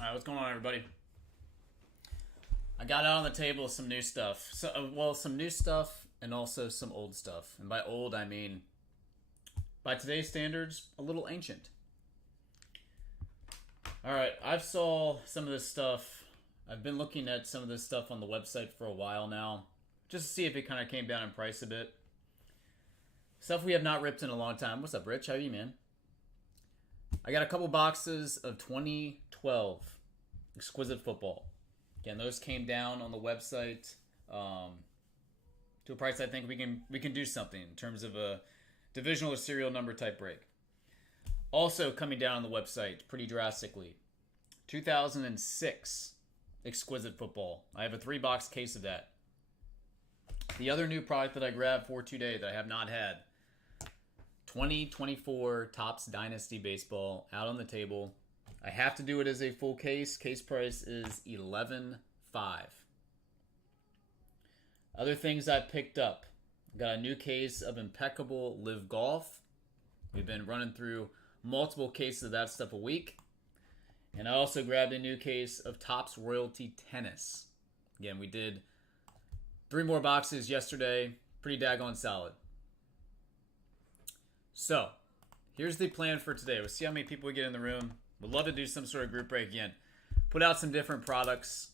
Alright, what's going on, everybody? I got out on the table some new stuff. Some new stuff and also some old stuff. And by old, I mean, by today's standards, a little ancient. Alright, I've saw some of this stuff. I've been looking at some of this stuff on the website for a while now, just to see if it kind of came down in price a bit. Stuff we have not ripped in a long time. What's up, Rich? How are you, man? I got a couple boxes of 2012 Exquisite Football. Again, those came down on the website to a price I think we can do something in terms of a divisional or serial number type break. Also coming down on the website pretty drastically, 2006 Exquisite Football. I have a 3-box case of that. The other new product that I grabbed for today that I have not had, 2024 Topps Dynasty Baseball, out on the table. I have to do it as a full case. Case price is $11.5. Other things I picked up. Got a new case of Impeccable Live Golf. We've been running through multiple cases of that stuff a week. And I also grabbed a new case of Topps Royalty Tennis. Again, we did 3 more boxes yesterday. Pretty daggone solid. So, here's the plan for today. We'll see how many people we get in the room. Would love to do some sort of group break again. Put out some different products.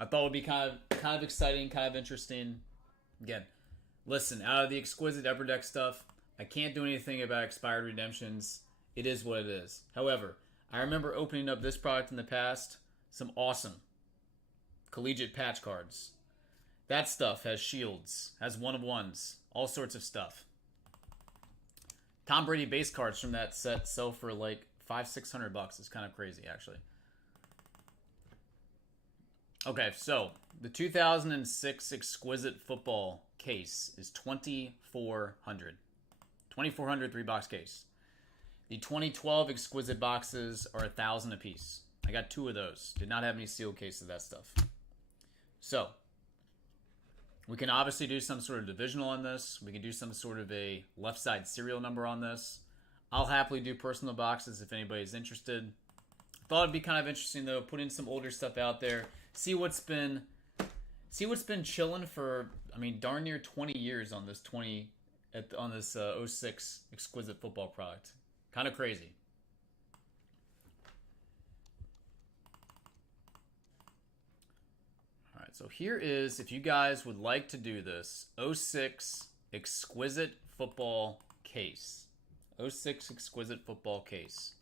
I thought it would be kind of exciting, kind of interesting. Again, listen, out of the Exquisite Upper Deck stuff, I can't do anything about expired redemptions. It is what it is. However, I remember opening up this product in the past. Some awesome collegiate patch cards. That stuff has shields, has one-of-ones, all sorts of stuff. Tom Brady base cards from that set sell for like $500-600. It's kind of crazy, actually. Okay, so the 2006 Exquisite Football case is $2,400. $2,400 3-box case. The 2012 Exquisite boxes are $1,000 a piece. I got 2 of those. Did not have any sealed cases of that stuff. So, we can obviously do some sort of divisional on this. We can do some sort of a left side serial number on this. I'll happily do personal boxes if anybody's interested. Thought it'd be kind of interesting though, put in some older stuff out there. See what's been chilling for, I mean, darn near 20 years on this on this 06 Exquisite Football product. Kind of crazy. Alright, so here is, if you guys would like to do this, 06 Exquisite Football case. 06 Exquisite Football case.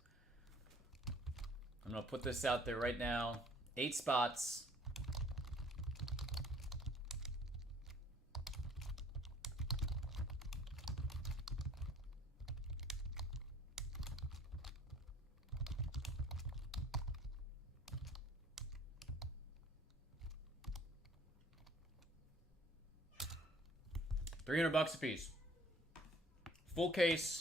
I'm going to put this out there right now. 8 spots. $300 a piece. Full case.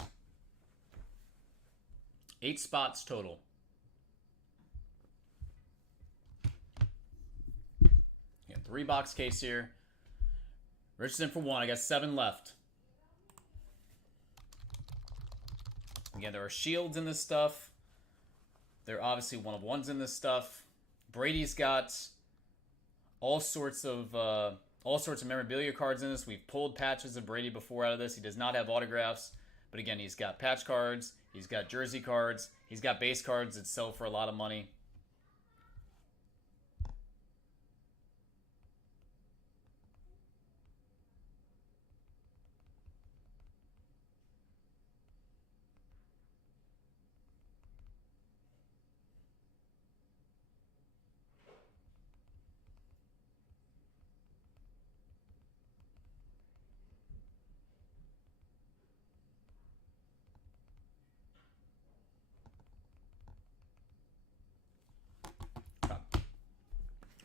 8 spots total. Yeah, 3-box case here. Rich is in for 1. I got 7 left. Again, there are shields in this stuff. There are obviously one-of-ones in this stuff. Brady's got all sorts of memorabilia cards in this. We've pulled patches of Brady before out of this. He does not have autographs. But again, he's got patch cards. He's got jersey cards. He's got base cards that sell for a lot of money.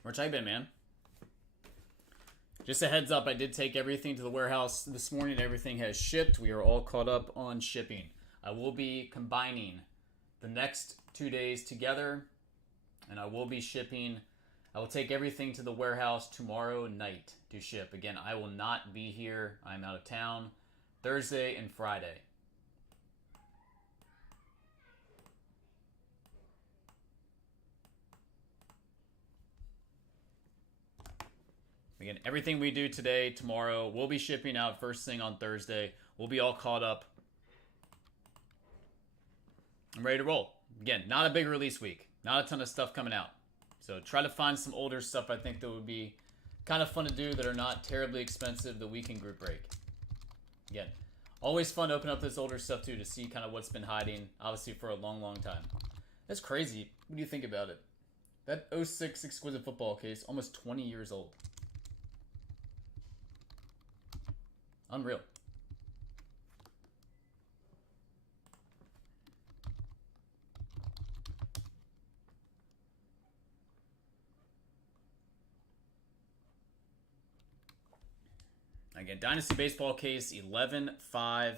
Rich, how you been, man? Just a heads up, I did take everything to the warehouse this morning. Everything has shipped. We are all caught up on shipping. I will be combining the next 2 days together, and I will be shipping. I will take everything to the warehouse tomorrow night to ship. Again, I will not be here. I'm out of town Thursday and Friday. Again, everything we do today, tomorrow, we'll be shipping out first thing on Thursday. We'll be all caught up. I'm ready to roll. Again, not a big release week. Not a ton of stuff coming out. So try to find some older stuff I think that would be kind of fun to do that are not terribly expensive the weekend group break. Again, always fun to open up this older stuff too to see kind of what's been hiding, obviously, for a long, long time. That's crazy. What do you think about it? That 06 Exquisite football case, almost 20 years old. Unreal. Again, Dynasty Baseball case 11-5.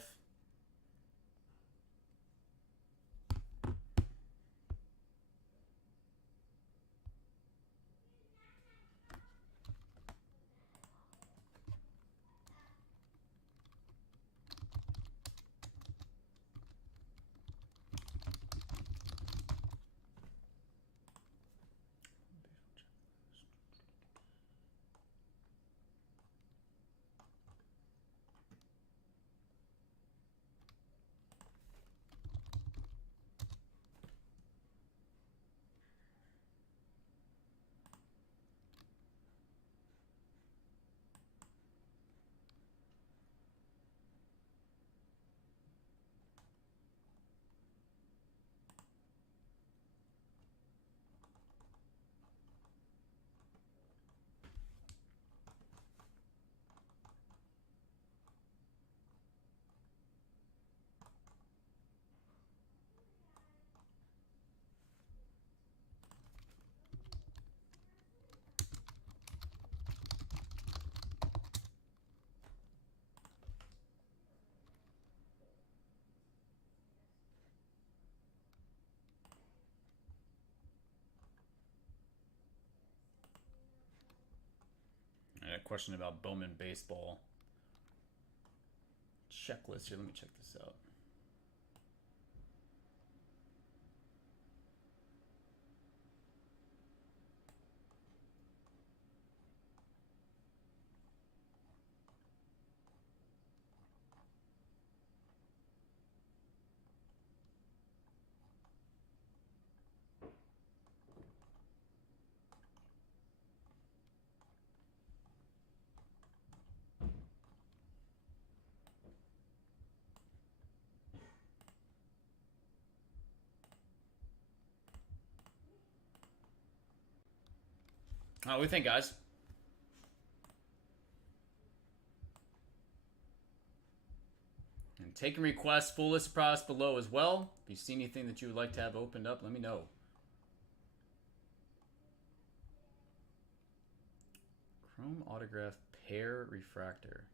A question about Bowman baseball checklist here. Let me check this out. What do we think, guys? And taking requests, full list of products below as well. If you see anything that you would like to have opened up, let me know. Chrome autograph pair refractor.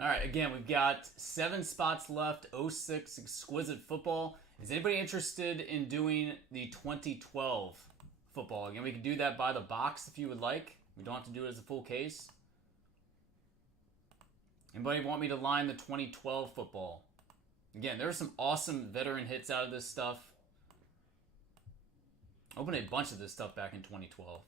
All right, again, we've got 7 spots left, 06 Exquisite football. Is anybody interested in doing the 2012 football? Again, we can do that by the box if you would like. We don't have to do it as a full case. Anybody want me to line the 2012 football? Again, there are some awesome veteran hits out of this stuff. I opened a bunch of this stuff back in 2012.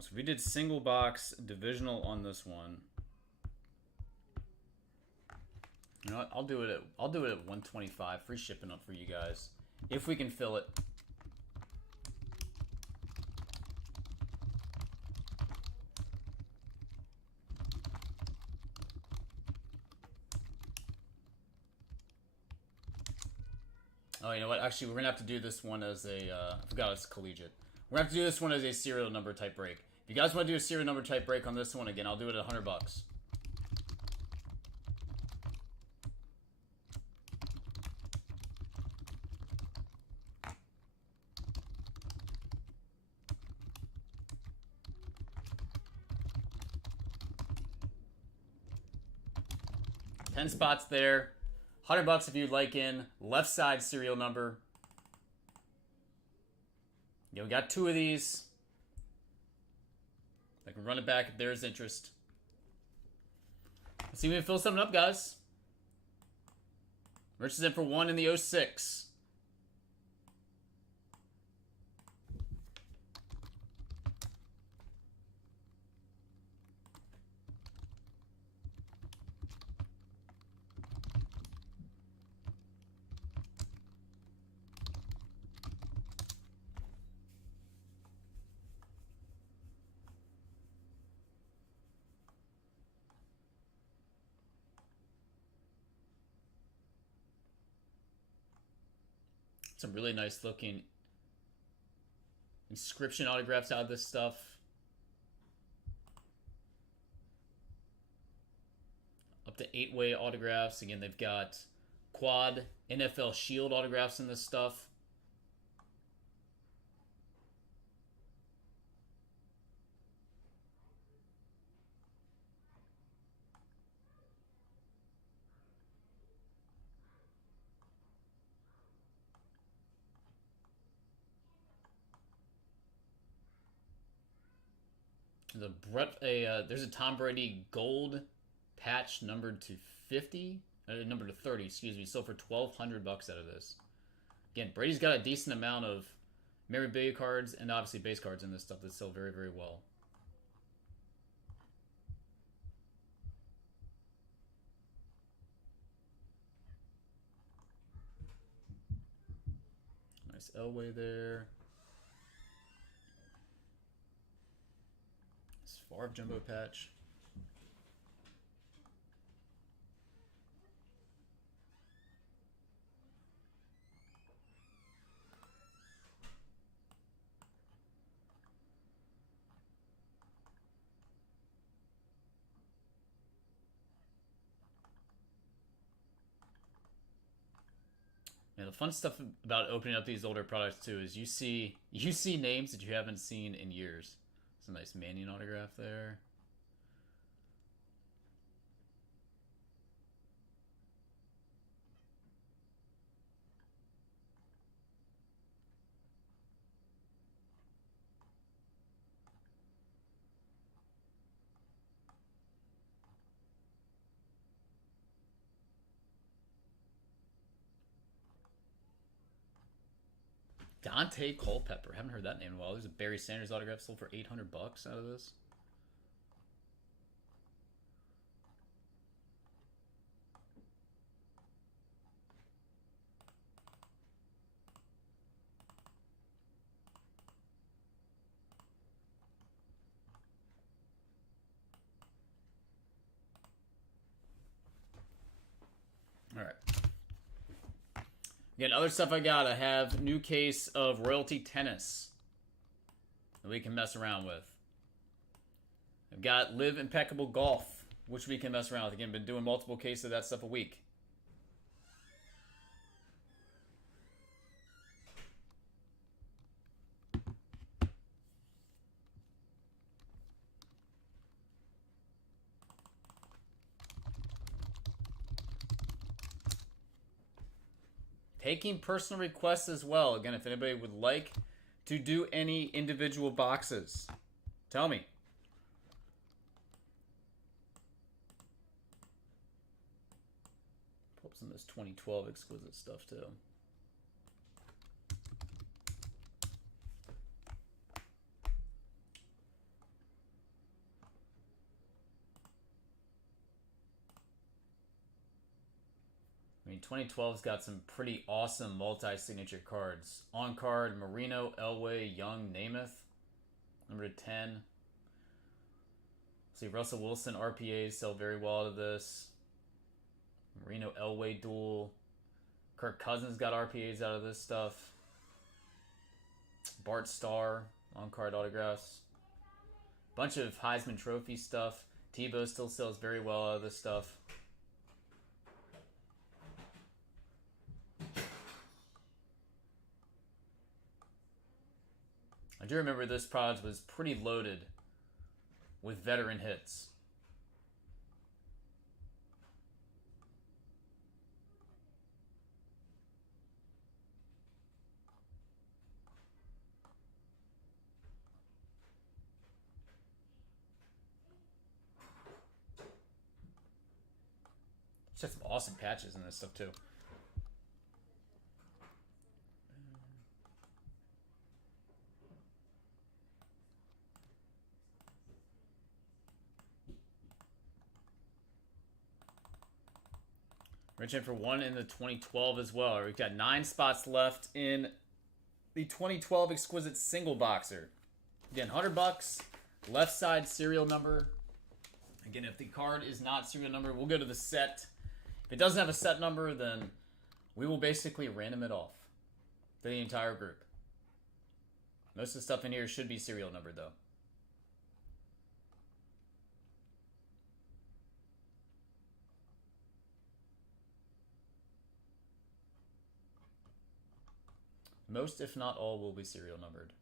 So we did single box divisional on this one. You know what? I'll do it at 125, free shipping up for you guys if we can fill it. Oh, you know what? Actually, we're gonna have to do this one as a. I forgot it's collegiate. We're gonna have to do this one as a serial number type break. If you guys want to do a serial number type break on this one again, I'll do it at $100. 10 spots there. $100 if you'd like in. Left side serial number. Yeah, we got 2 of these. I can run it back if there's interest. Let's see if we can fill something up, guys. Rich is in for 1 in the 06. Some really nice looking inscription autographs out of this stuff. Up to 8-way autographs. Again, they've got quad NFL Shield autographs in this stuff. There's a Tom Brady gold patch numbered to 50, numbered to 30, excuse me. So for $1,200 out of this. Again, Brady's got a decent amount of memorabilia cards and obviously base cards in this stuff that sell very, very well. Nice Elway there. Favre jumbo patch. Man, the fun stuff about opening up these older products too is you see names that you haven't seen in years. It's a nice Mannion autograph there. Dante Culpepper. Haven't heard that name in a while. There's a Barry Sanders autograph sold for $800 out of this. All right. Again, other stuff I got. I have new case of Royalty Tennis that we can mess around with. I've got Live Impeccable Golf, which we can mess around with. Again, been doing multiple cases of that stuff a week. Taking personal requests as well. Again, if anybody would like to do any individual boxes, tell me. Pull up some of this 2012 Exquisite stuff too. mean, 2012's got some pretty awesome multi-signature cards. On card, Marino, Elway, Young, Namath. Number 10. See, Russell Wilson RPAs sell very well out of this. Marino, Elway duel. Kirk Cousins got RPAs out of this stuff. Bart Starr, on-card autographs. Bunch of Heisman Trophy stuff. Tebow still sells very well out of this stuff. I do remember this product was pretty loaded with veteran hits. It's just some awesome patches in this stuff too. Reaching for one in the 2012 as well. We've got 9 spots left in the 2012 Exquisite Single Boxer. Again, $100. Left side serial number. Again, if the card is not serial number, we'll go to the set. If it doesn't have a set number, then we will basically random it off for the entire group. Most of the stuff in here should be serial numbered, though. Most, if not all, will be serial numbered.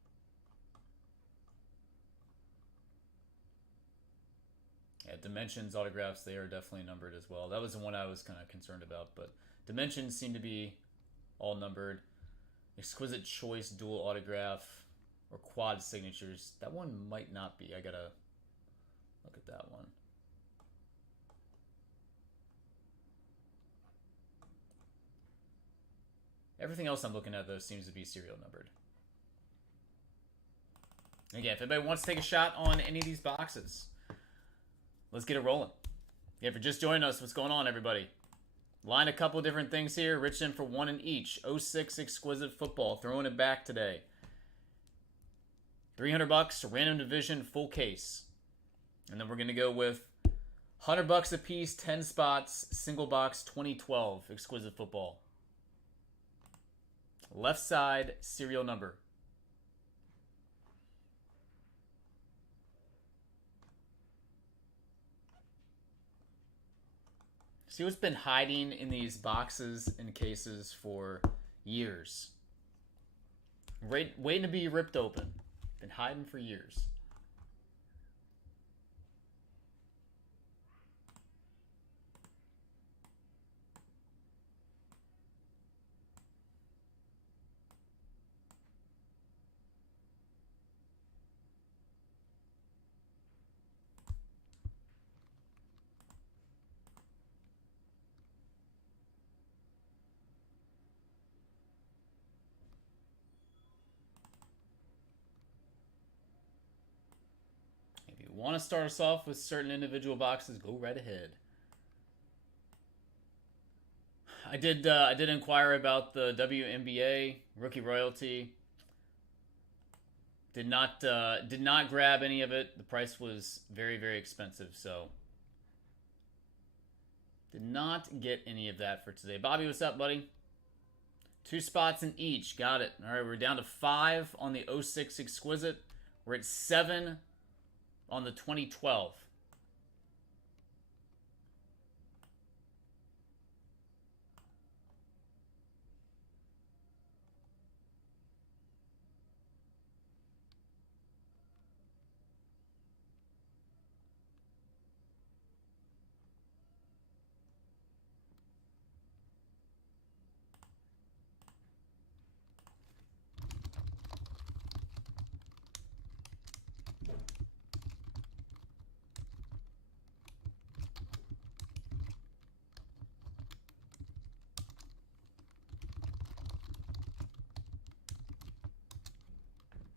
Yeah, Dimensions autographs, they are definitely numbered as well. That was the one I was kind of concerned about, but Dimensions seem to be all numbered. Exquisite Choice dual autograph or quad signatures. That one might not be. I gotta look at that one. Everything else I'm looking at, though, seems to be serial numbered. Again, if anybody wants to take a shot on any of these boxes, let's get it rolling. Yeah, if you're just joining us, what's going on, everybody? Line a couple different things here. Rich in for one in each. 06 Exquisite Football. Throwing it back today. $300. Random division, full case. And then we're going to go with $100 a piece, 10 spots, single box 2012 Exquisite Football. Left side, serial number. See what's been hiding in these boxes and cases for years. Waiting to be ripped open. Been hiding for years. Want to start us off with certain individual boxes, go right ahead. I did inquire about the WNBA rookie royalty. Did not grab any of it. The price was very, very expensive, so did not get any of that for today. Bobby, what's up, buddy? 2 spots in each. Got it. All right, we're down to 5 on the 06 Exquisite. We're at 7 on the 2012.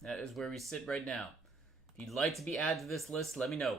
That is where we sit right now. If you'd like to be added to this list, let me know.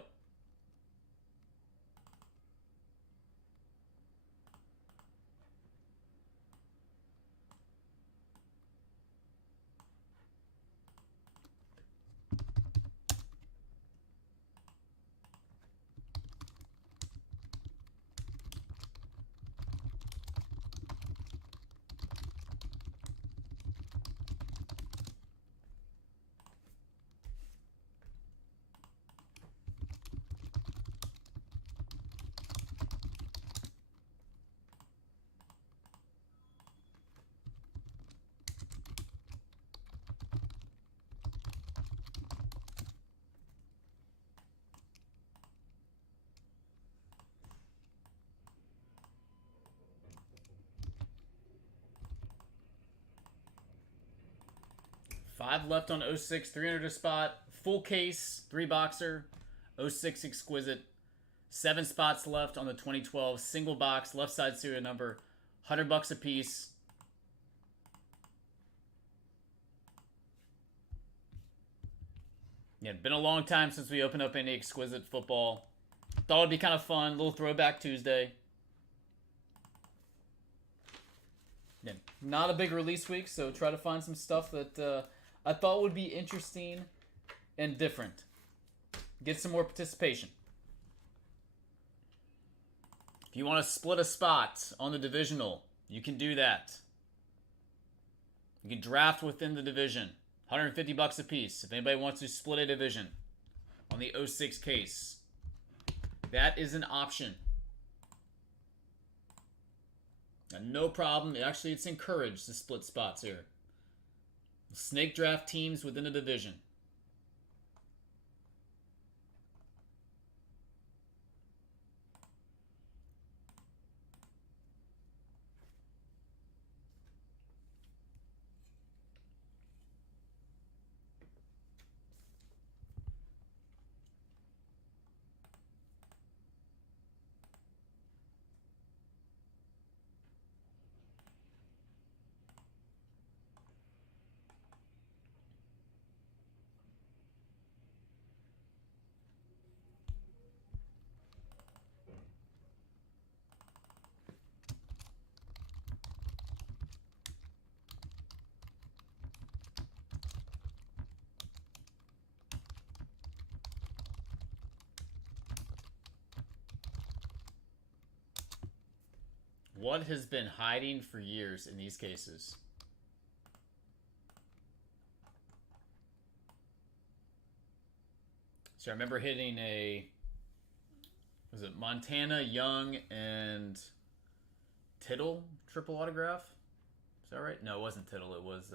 5 left on 06, 300 a spot. Full case, 3-boxer, 06 Exquisite. 7 spots left on the 2012 single box, left side serial number. $100 a piece. Yeah, been a long time since we opened up any Exquisite football. Thought it'd be kind of fun. Little Throwback Tuesday. Yeah, not a big release week, so try to find some stuff that I thought would be interesting and different. Get some more participation. If you want to split a spot on the divisional, you can do that. You can draft within the division. $150 a piece if anybody wants to split a division on the 06 case. That is an option. And no problem. Actually, it's encouraged to split spots here. Snake draft teams within a division. What has been hiding for years in these cases? So I remember hitting a, was it Montana, Young, and Tittle triple autograph? Is that right? No, it wasn't Tittle. It was,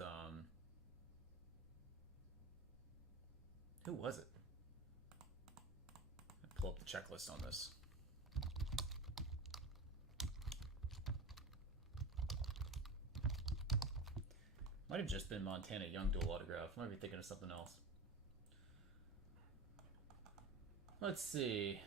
who was it? I'll pull up the checklist on this. Might have just been Montana Young dual autograph. Might be thinking of something else. Let's see.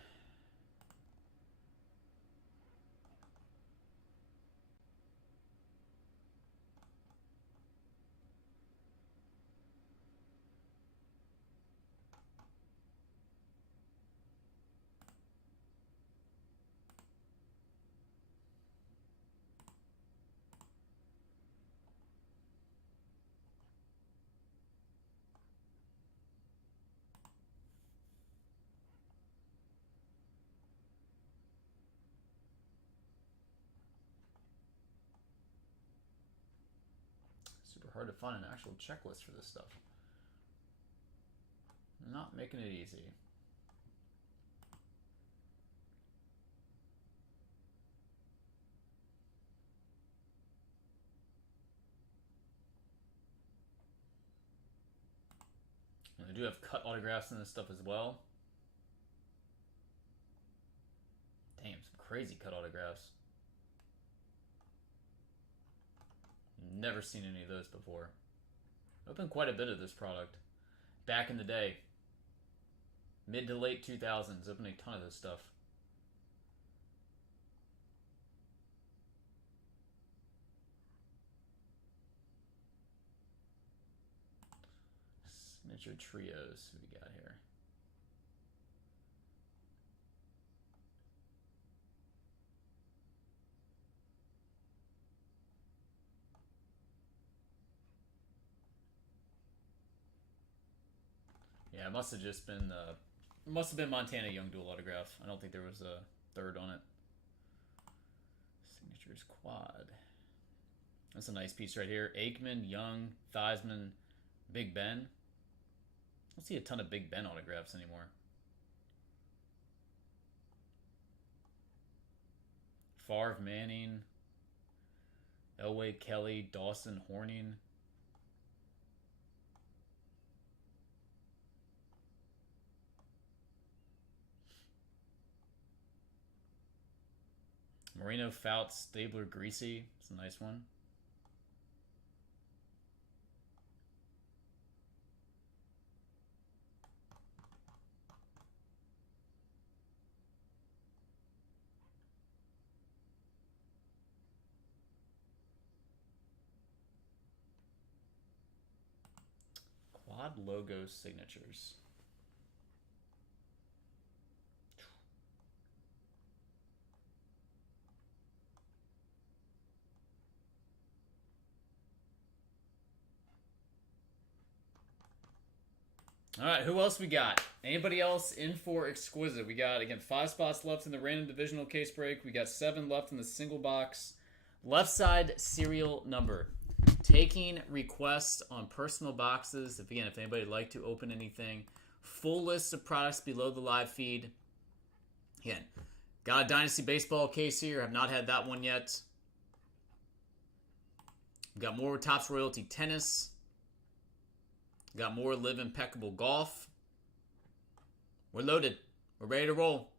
Super hard to find an actual checklist for this stuff. Not making it easy. And they do have cut autographs in this stuff as well. Damn, some crazy cut autographs. Never seen any of those before. Opened quite a bit of this product back in the day. Mid to late 2000s. Opened a ton of this stuff. Signature trios. Who we got here? Yeah, it must have just been must have been Montana Young dual autograph. I don't think there was a third on it. Signatures quad. That's a nice piece right here. Aikman, Young, Theismann, Big Ben. I don't see a ton of Big Ben autographs anymore. Favre, Manning, Elway, Kelly, Dawson, Horning. Marino, Fouts, Stabler, Greasy. It's a nice one. odd logo signatures. All right, who else we got? Anybody else in for Exquisite? We got, again, 5 spots left in the random divisional case break. We got 7 left in the single box. Left side serial number. Taking requests on personal boxes. If anybody would like to open anything. Full list of products below the live feed. Again, got a Dynasty Baseball case here. Have not had that one yet. We've got more Topps Royalty Tennis. Got more Live Impeccable Golf. We're loaded. We're ready to roll.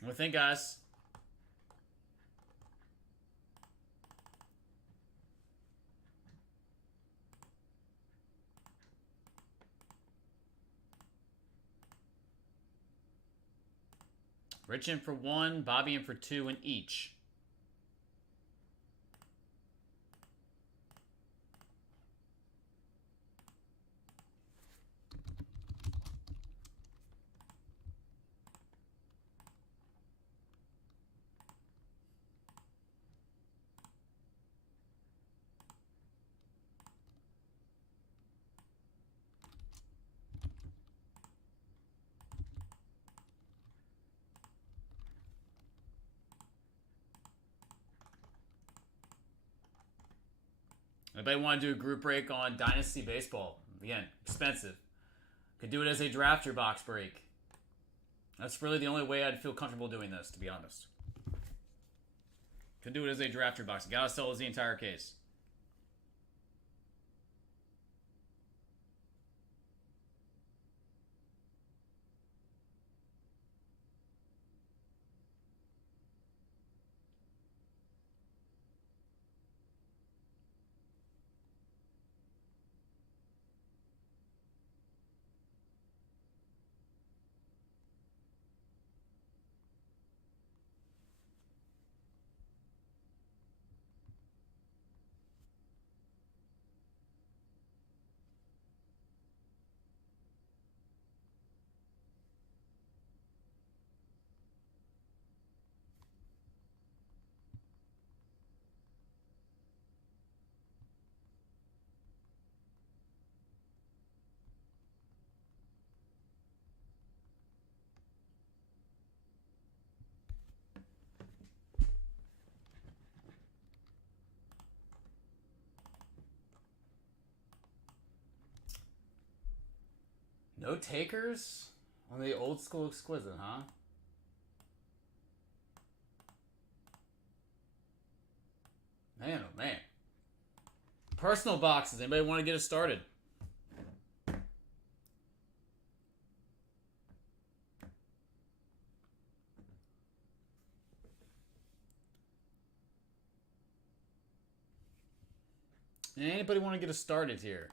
What do you think, guys? Rich in for 1, Bobby in for 2 in each. Anybody want to do a group break on Dynasty Baseball? Again, expensive. Could do it as a drafter box break. That's really the only way I'd feel comfortable doing this, to be honest. Could do it as a drafter box. Gotta sell as the entire case. No takers on the old school Exquisite, huh? Man, oh man. Personal boxes. Anybody want to get us started? Anybody want to get us started here?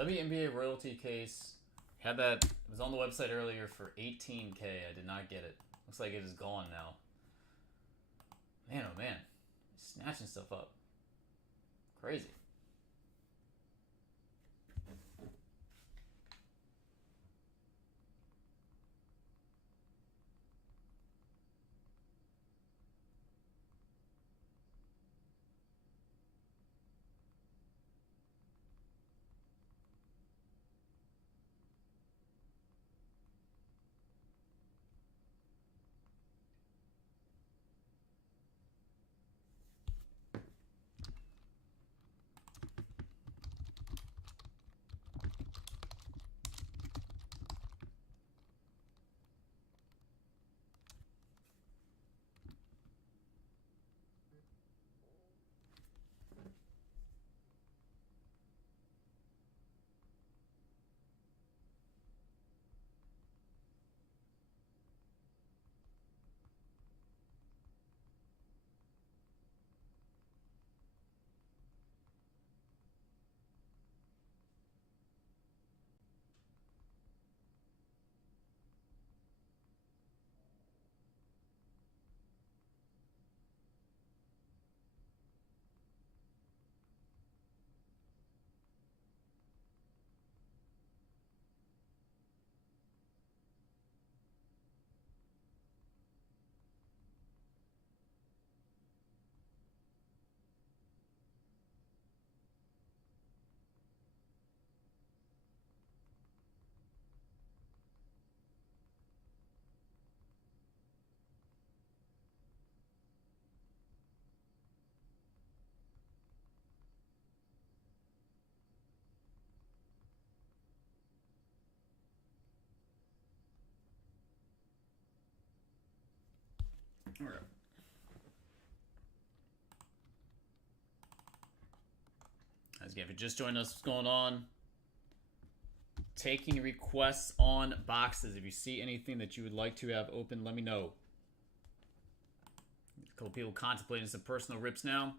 WNBA royalty case. Had that. It was on the website earlier for $18K. I did not get it. Looks like it is gone now. Man, oh man. Snatching stuff up. Crazy. All right. As if you just joined us, what's going on? Taking requests on boxes. If you see anything that you would like to have open, let me know. A couple people contemplating some personal rips now.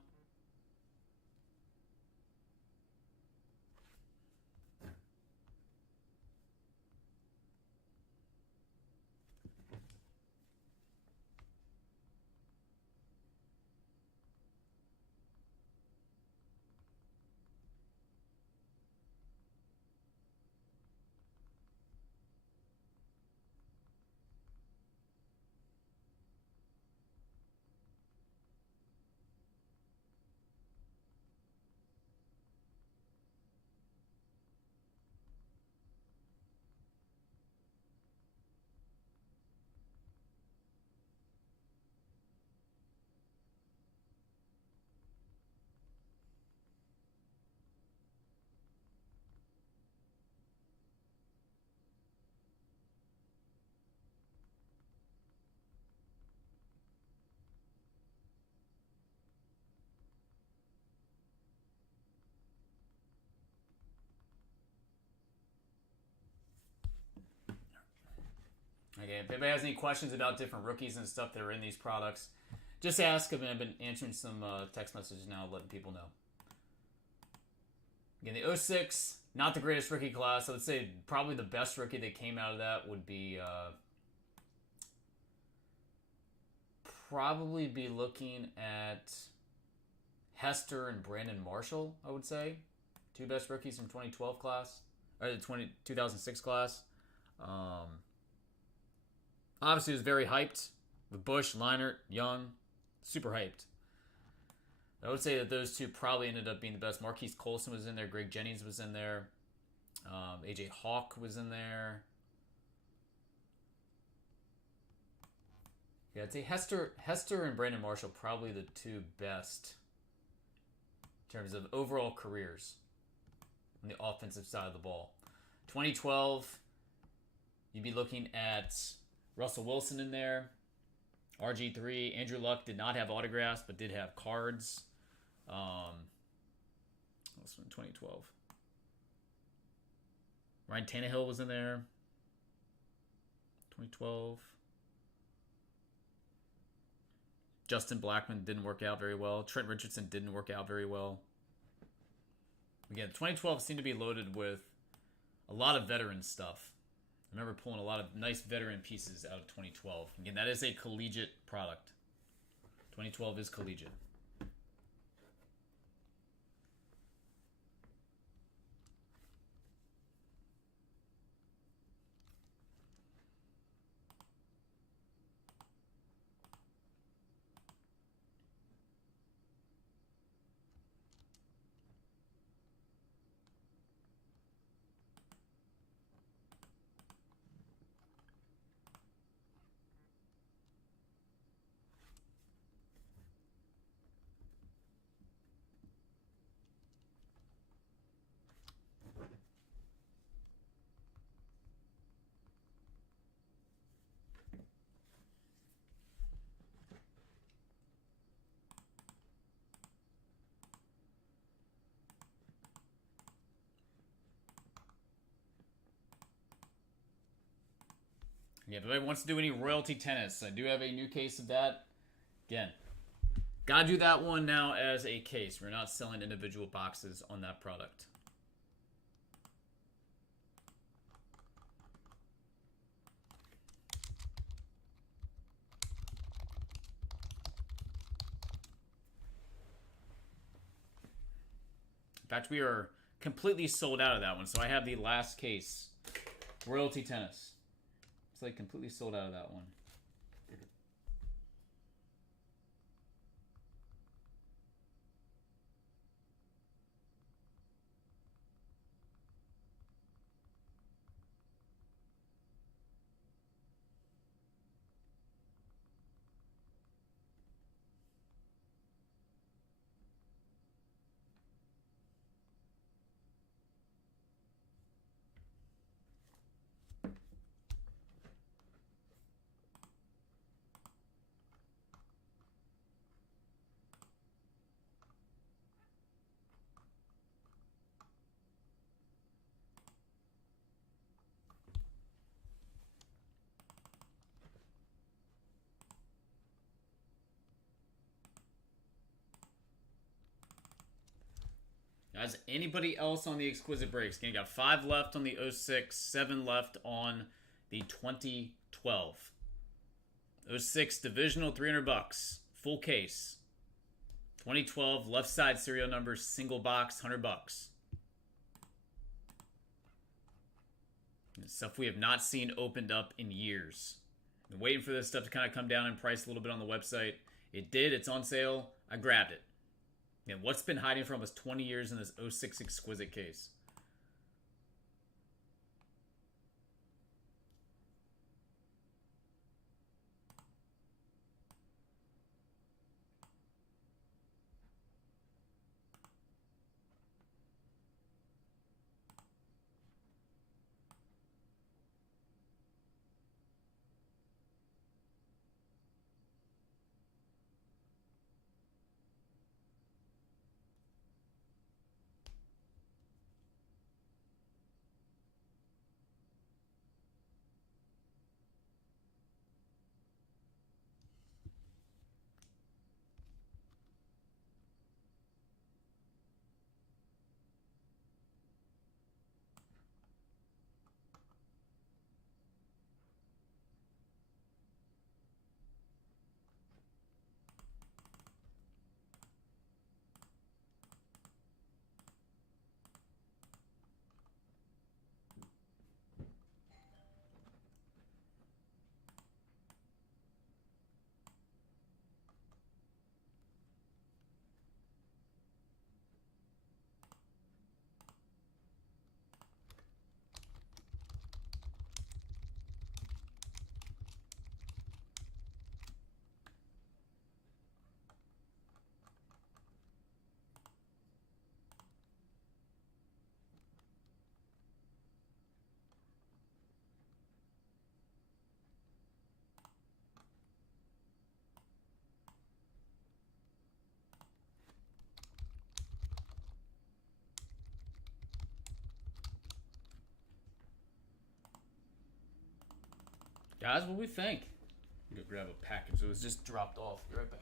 Okay, if anybody has any questions about different rookies and stuff that are in these products, just ask them. I've been answering some text messages now, letting people know. Again, the 06, not the greatest rookie class. I would say probably the best rookie that came out of that would be probably be looking at Hester and Brandon Marshall, I would say. Two best rookies from 2012 class, or the 2006 class. Obviously, it was very hyped with Bush, Leinart, Young, super hyped. I would say that those two probably ended up being the best. Marquise Colson was in there. Greg Jennings was in there. AJ Hawk was in there. Yeah, I'd say Hester and Brandon Marshall probably the two best in terms of overall careers on the offensive side of the ball. 2012, you'd be looking at Russell Wilson in there. RG3. Andrew Luck did not have autographs, but did have cards. That's from 2012. Ryan Tannehill was in there. 2012. Justin Blackmon didn't work out very well. Trent Richardson didn't work out very well. Again, 2012 seemed to be loaded with a lot of veteran stuff. I remember pulling a lot of nice veteran pieces out of 2012. Again, that is a collegiate product. 2012 is collegiate. Yeah, if anybody wants to do any royalty tennis, I do have a new case of that. Again, gotta do that one now as a case. We're not selling individual boxes on that product. In fact, we are completely sold out of that one. So I have the last case, royalty tennis. It's like completely sold out of that one. Guys, anybody else on the Exquisite breaks? Again, got 5 left on the 06, 7 left on the 2012. 06 divisional, $300. Full case. 2012 left side serial number, single box, $100. Stuff we have not seen opened up in years. Been waiting for this stuff to kind of come down in price a little bit on the website. It did. It's on sale. I grabbed it. And what's been hiding for almost 20 years in this 06 Exquisite case? Guys, what do we think? I'm gonna grab a package. It was just dropped off. Be right back.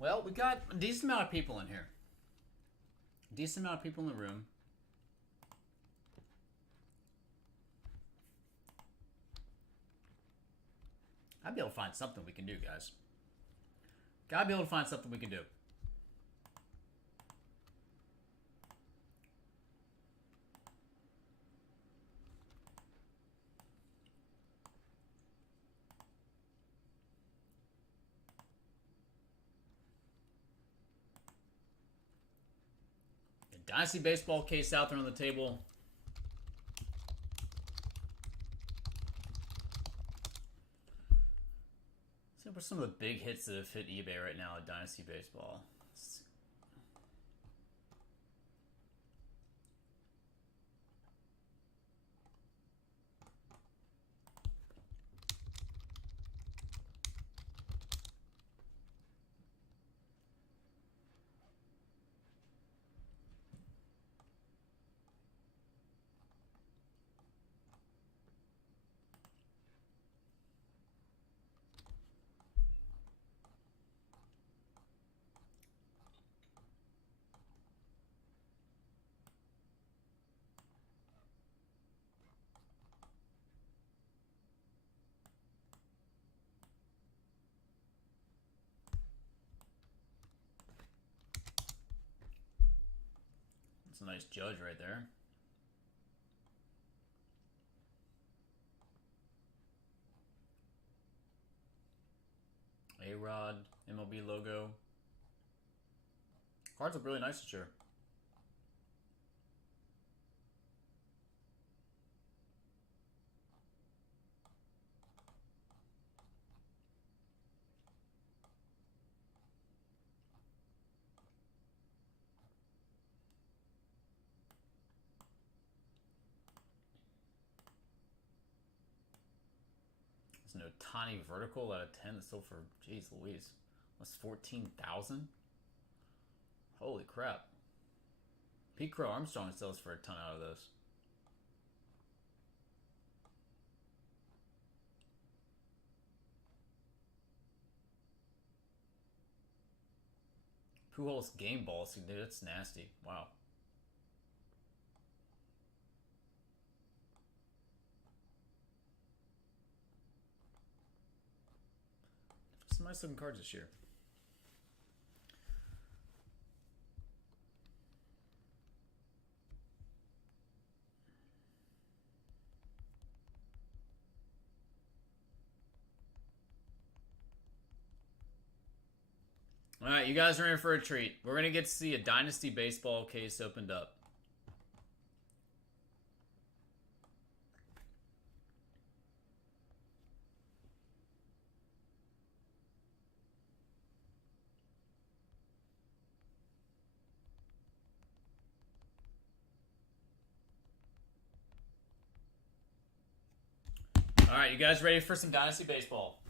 Well, we got a decent amount of people in here. Decent amount of people in the room. I'd be able to find something we can do, guys. Gotta be able to find something we can do. Dynasty Baseball case out there on the table. Let's see what some of the big hits that have hit eBay right now at Dynasty Baseball. That's a nice Judge right there. A-Rod, MLB logo. Cards look really nice this year. There's no Tani vertical out of 10 that's sold for, geez Louise, that's 14,000. Holy crap. Pete Crow Armstrong sells for a ton out of those. Pujols game balls, dude, that's nasty. Wow. Some nice looking cards this year. All right, you guys are in for a treat. We're going to get to see a Dynasty Baseball case opened up. All right, you guys ready for some Dynasty Baseball?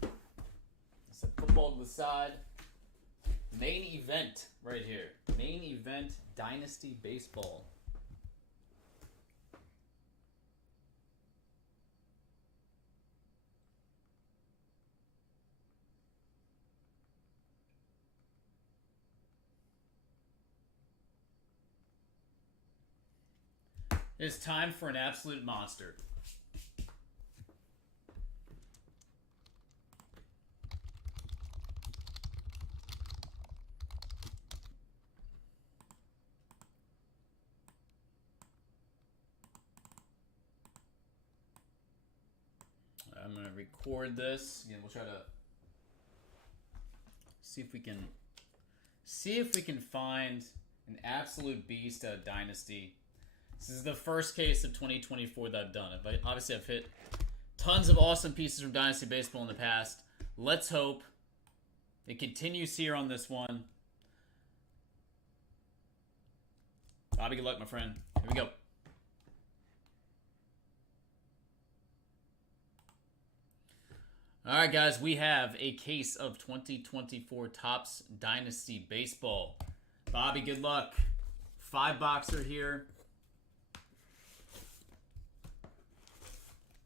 Set football to the side. Main event right here. Main event Dynasty Baseball. It's time for an absolute monster. I'm gonna record this. Again, we'll try to see if we can find an absolute beast at Dynasty. This is the first case of 2024 that I've done. Obviously, I've hit tons of awesome pieces from Dynasty Baseball in the past. Let's hope it continues here on this one. Bobby, good luck, my friend. Here we go. All right, guys, we have a case of 2024 Topps Dynasty Baseball. Bobby, good luck. 5-boxer here.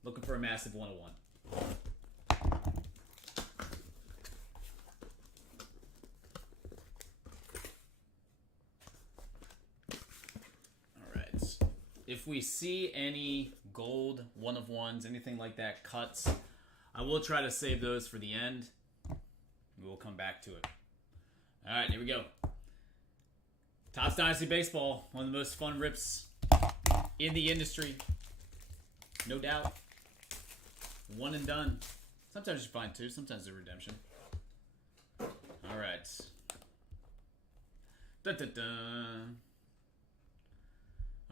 Looking for a massive 101. if we see any gold, 1-of-1s, anything like that, cuts, I will try to save those for the end. We will come back to it. All right, here we go. Topps Dynasty Baseball, one of the most fun rips in the industry. No doubt. One and done. Sometimes you find two, sometimes they're redemption. All right. Dun, dun, dun.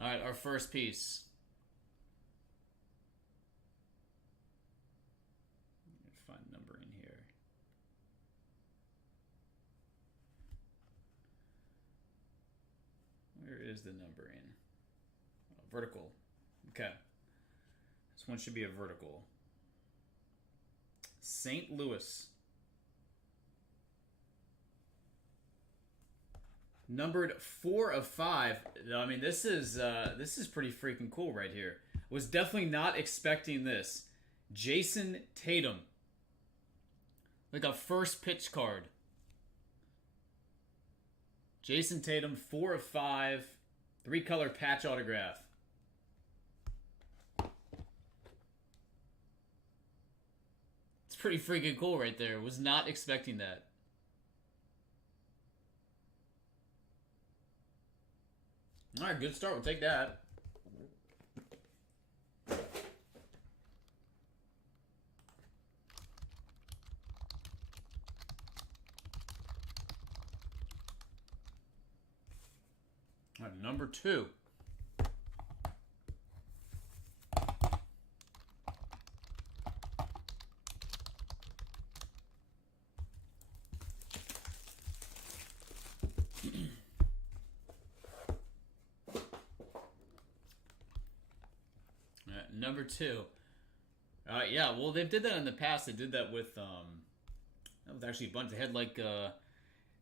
All right, our first piece. Find number in here. Where is the numbering? Oh, vertical. Okay. This one should be a vertical. St. Louis. Numbered 4/5. I mean, this is pretty freaking cool right here. Was definitely not expecting this. Jason Tatum. Like a first pitch card. Jason Tatum, 4/5. 3-color patch autograph. It's pretty freaking cool right there. Was not expecting that. All right, good start. We'll take that. All right, number 2. Number 2. Yeah, well, they did that in the past. They did that with, that was actually a bunch. They had, like, if you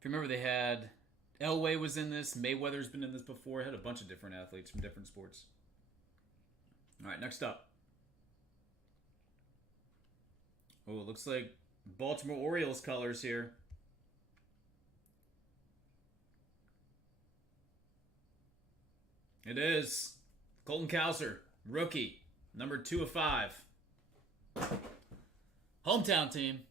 remember, they had, Elway was in this. Mayweather's been in this before. It had a bunch of different athletes from different sports. All right, next up. Oh, it looks like Baltimore Orioles colors here. It is Colton Cowser, rookie. Number 2/5. Hometown team.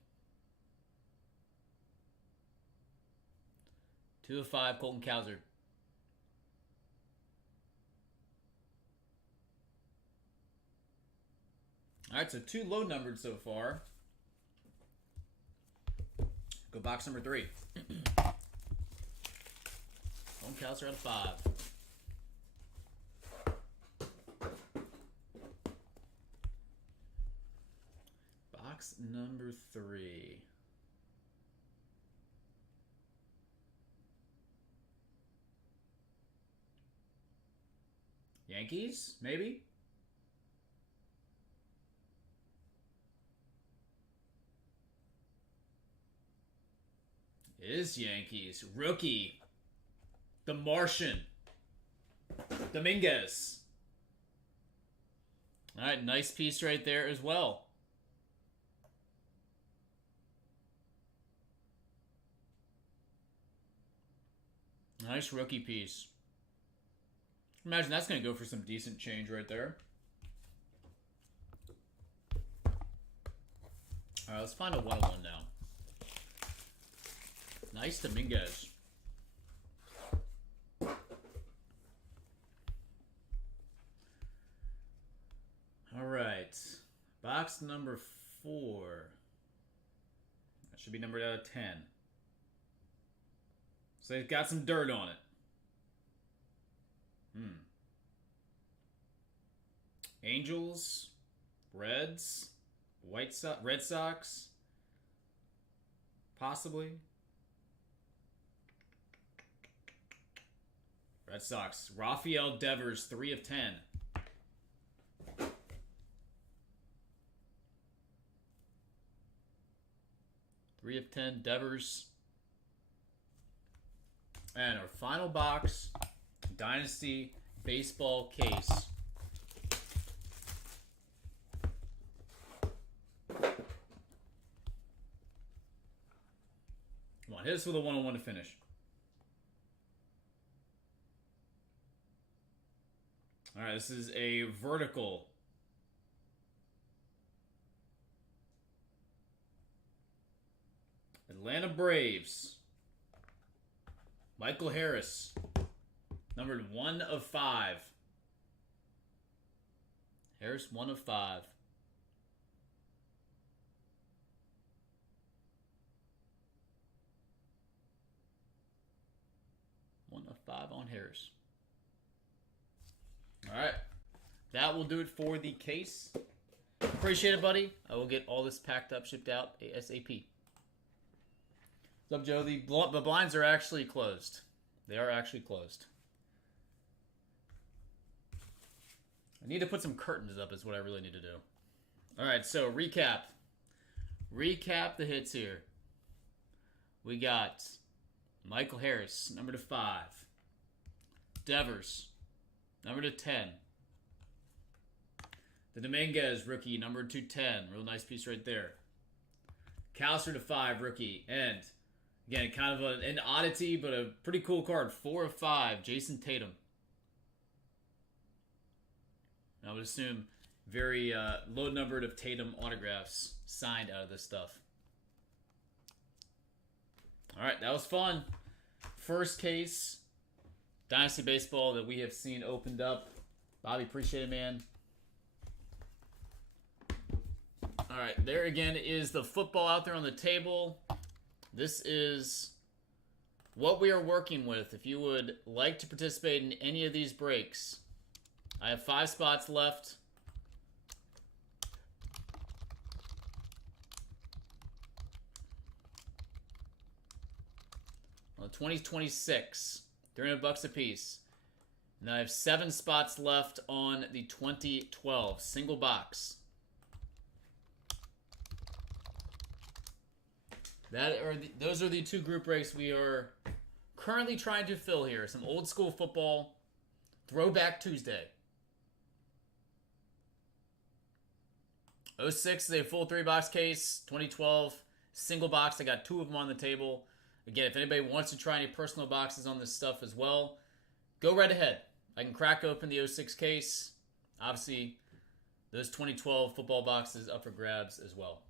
2/5, Colton Cowser. Alright, so 2 low numbered so far. Go box number 3. Colton Cowser out of 5. Box number 3. Yankees, maybe? It is Yankees. Rookie. The Martian. Dominguez. Alright, nice piece right there as well. Nice rookie piece. Imagine that's going to go for some decent change right there. Alright, let's find a 1-1 now. Nice Dominguez. Alright. Box number 4. That should be numbered out of 10. So it's got some dirt on it. Angels, Reds, Red Sox, possibly. Red Sox. Rafael Devers, 3/10. 3/10, Devers. And our final box, Dynasty Baseball case. Come on, hit us with a 1-on-1 to finish. All right, Alright, this is a vertical. Atlanta Braves. Michael Harris. Numbered 1 of 5. Harris, 1 of 5. On Harris. Alright. That will do it for the case. Appreciate it, buddy. I will get all this packed up, shipped out ASAP. What's up, Joe? The blinds are actually closed. They are actually closed. I need to put some curtains up is what I really need to do. Alright, so recap. Recap the hits here. We got Michael Harris, number 5. Devers, number 10. The Dominguez rookie, number 210. Real nice piece right there. Calcer to 5 rookie. And again, kind of an oddity, but a pretty cool card. 4 of 5. Jason Tatum. I would assume very low numbered of Tatum autographs signed out of this stuff. Alright, that was fun. First case. Dynasty Baseball that we have seen opened up. Bobby, appreciate it, man. Alright, there again is the football out there on the table. This is what we are working with. If you would like to participate in any of these breaks, I have 5 spots left. On 2026. $300 a piece. And I have 7 spots left on the 2012 single box. Those are the 2 group breaks we are currently trying to fill here. Some old school football. Throwback Tuesday. 06 is a full 3-box case. 2012 single box. I got 2 of them on the table. Again, if anybody wants to try any personal boxes on this stuff as well, go right ahead. I can crack open the 06 case. Obviously, those 2012 football boxes up for grabs as well.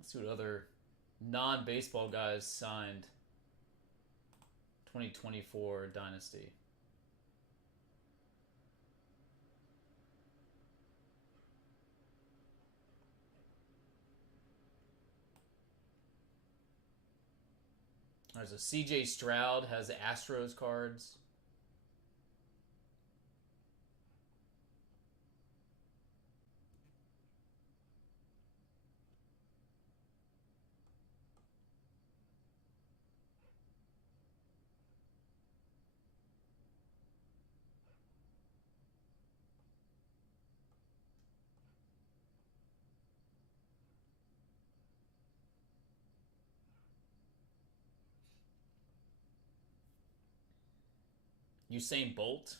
Let's see what other non-baseball guys signed 2024 Dynasty. There's a CJ Stroud, has the Astros cards. Usain Bolt.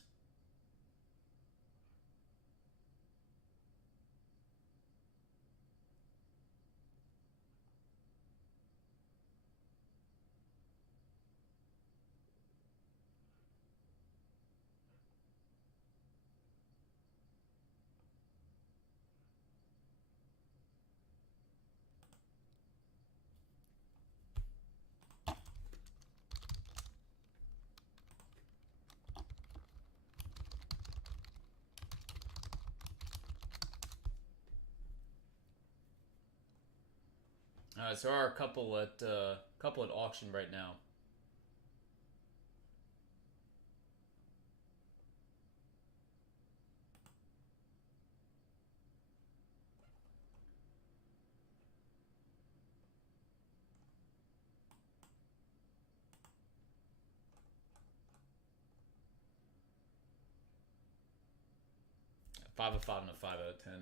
So there are a couple at auction right now. 5 of 5 and a 5 out of 10.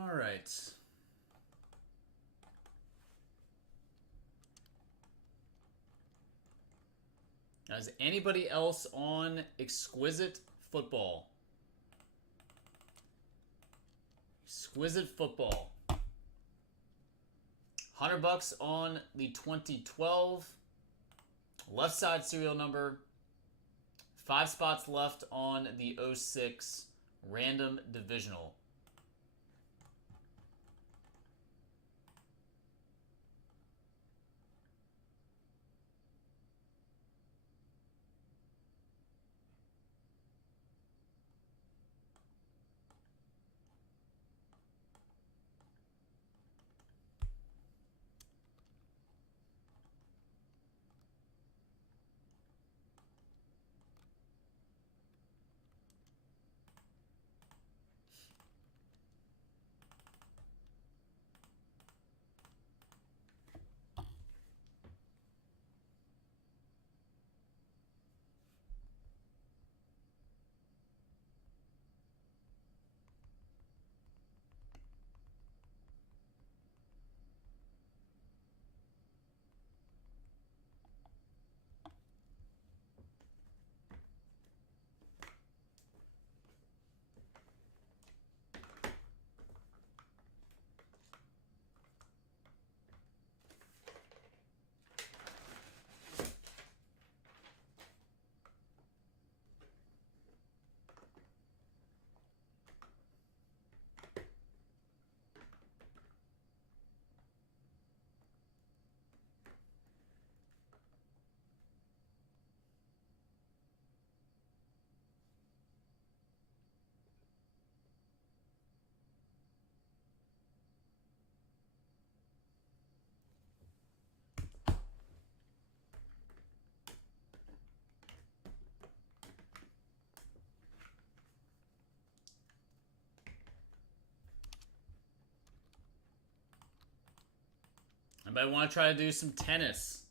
All right. Now, is anybody else on Exquisite Football? Exquisite Football. $100 on the 2012 left side serial number. 5 spots left on the 06 random divisional. Anybody want to try to do some tennis?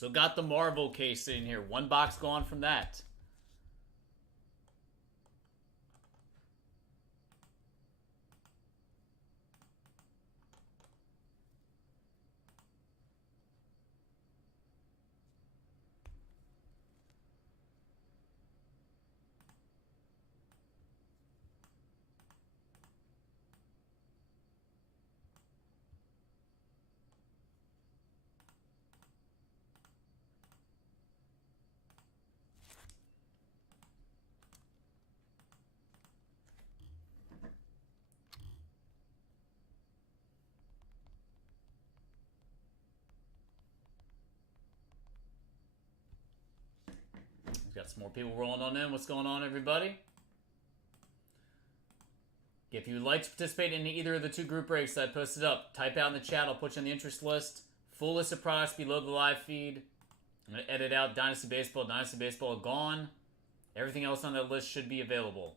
So got the Marvel case in here. 1 box gone from that. That's more people rolling on in. What's going on, everybody? If you would like to participate in either of the 2 group breaks that I posted up, type out in the chat. I'll put you on the interest list. Full list of products below the live feed. I'm going to edit out Dynasty Baseball. Dynasty Baseball gone. Everything else on that list should be available.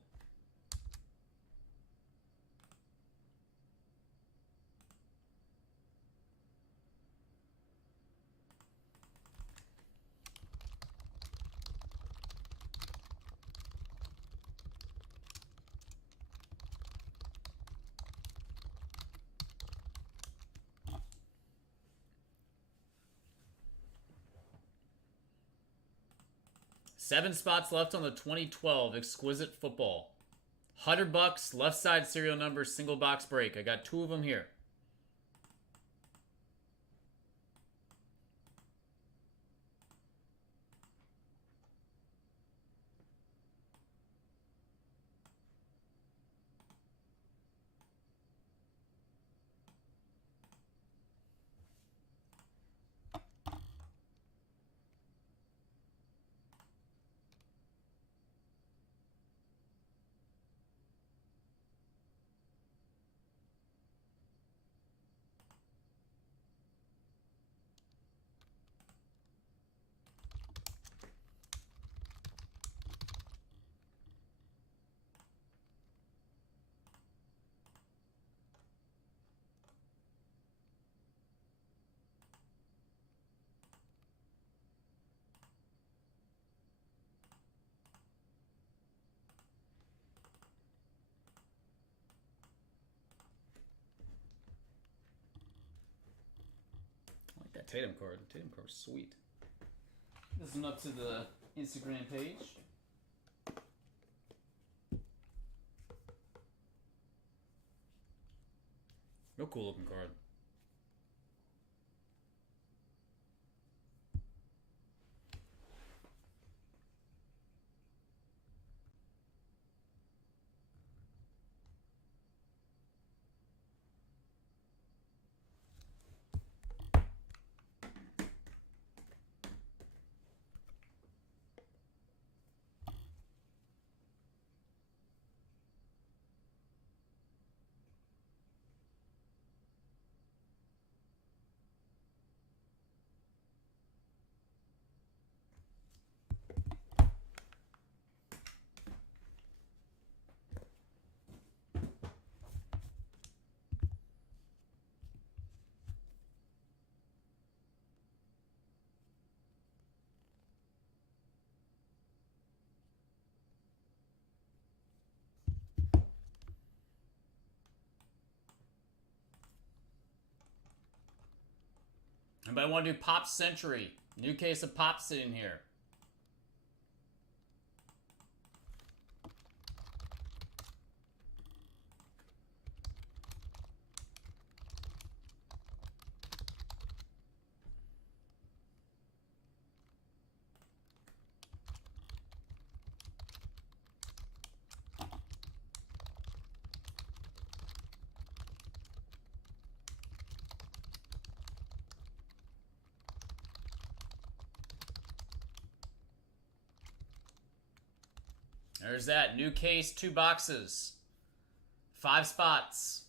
Seven spots left on the 2012 Exquisite Football. $100, left side serial number, single box break. I got 2 of them here. That Tatum card. The Tatum card's sweet. This is up to the Instagram page. Real cool looking card. Anybody want to do Pop Century? New case of Pop sitting here. There's that. New case, 2 boxes. 5 spots.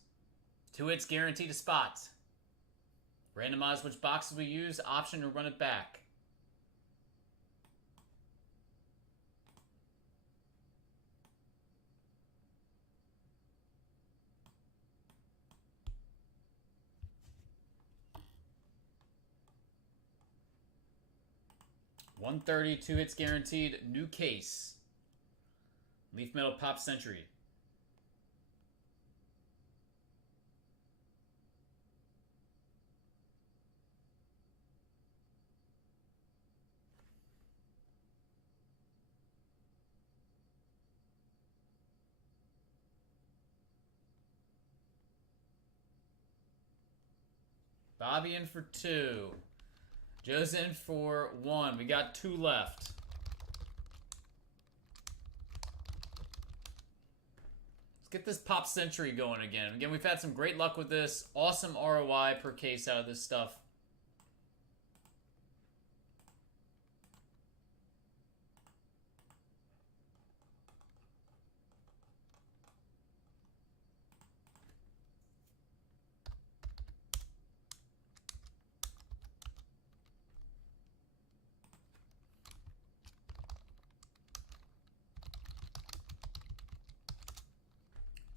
2 hits guaranteed a spot. Randomize which boxes we use. Option to run it back. $130, 2 hits guaranteed. New case. Leaf Metal Pop Century. Bobby in for 2. Joe's in for 1. We got 2 left. Get this Pop Century going again. Again, we've had some great luck with this. Awesome ROI per case out of this stuff.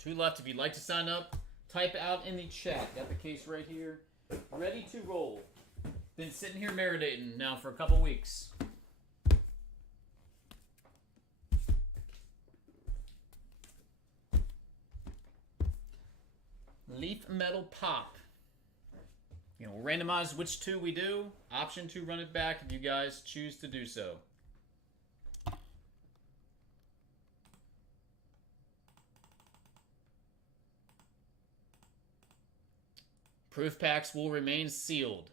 2 left. If you'd like to sign up, type out in the chat. Got the case right here. Ready to roll. Been sitting here marinating now for a couple weeks. Leaf Metal Pop. You know, we'll randomize which 2 we do. Option to run it back if you guys choose to do so. Proof packs will remain sealed.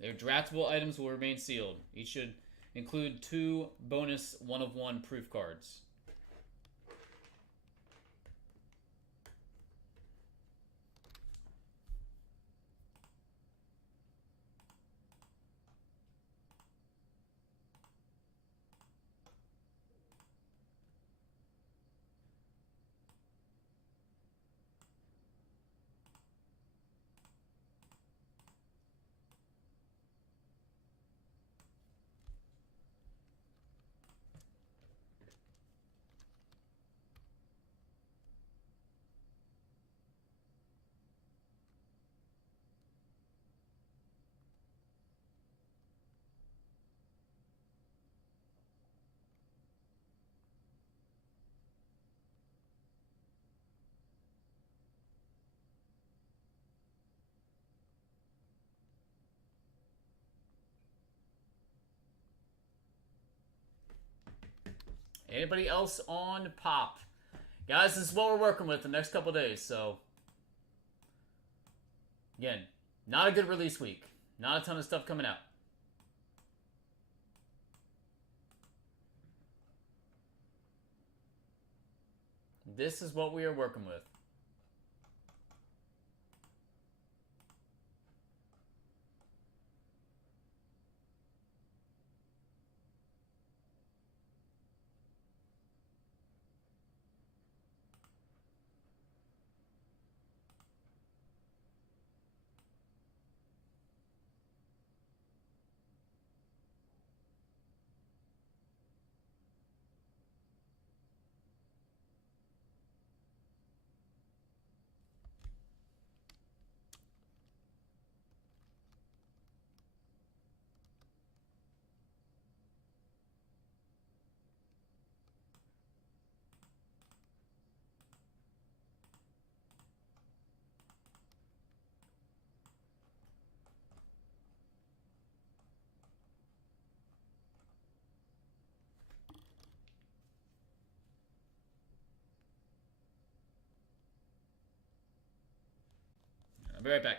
Their draftable items will remain sealed. Each should include 2 bonus 1/1 proof cards. Anybody else on Pop? Guys, this is what we're working with the next couple days, so... Again, not a good release week. Not a ton of stuff coming out. This is what we are working with. I'll be right back.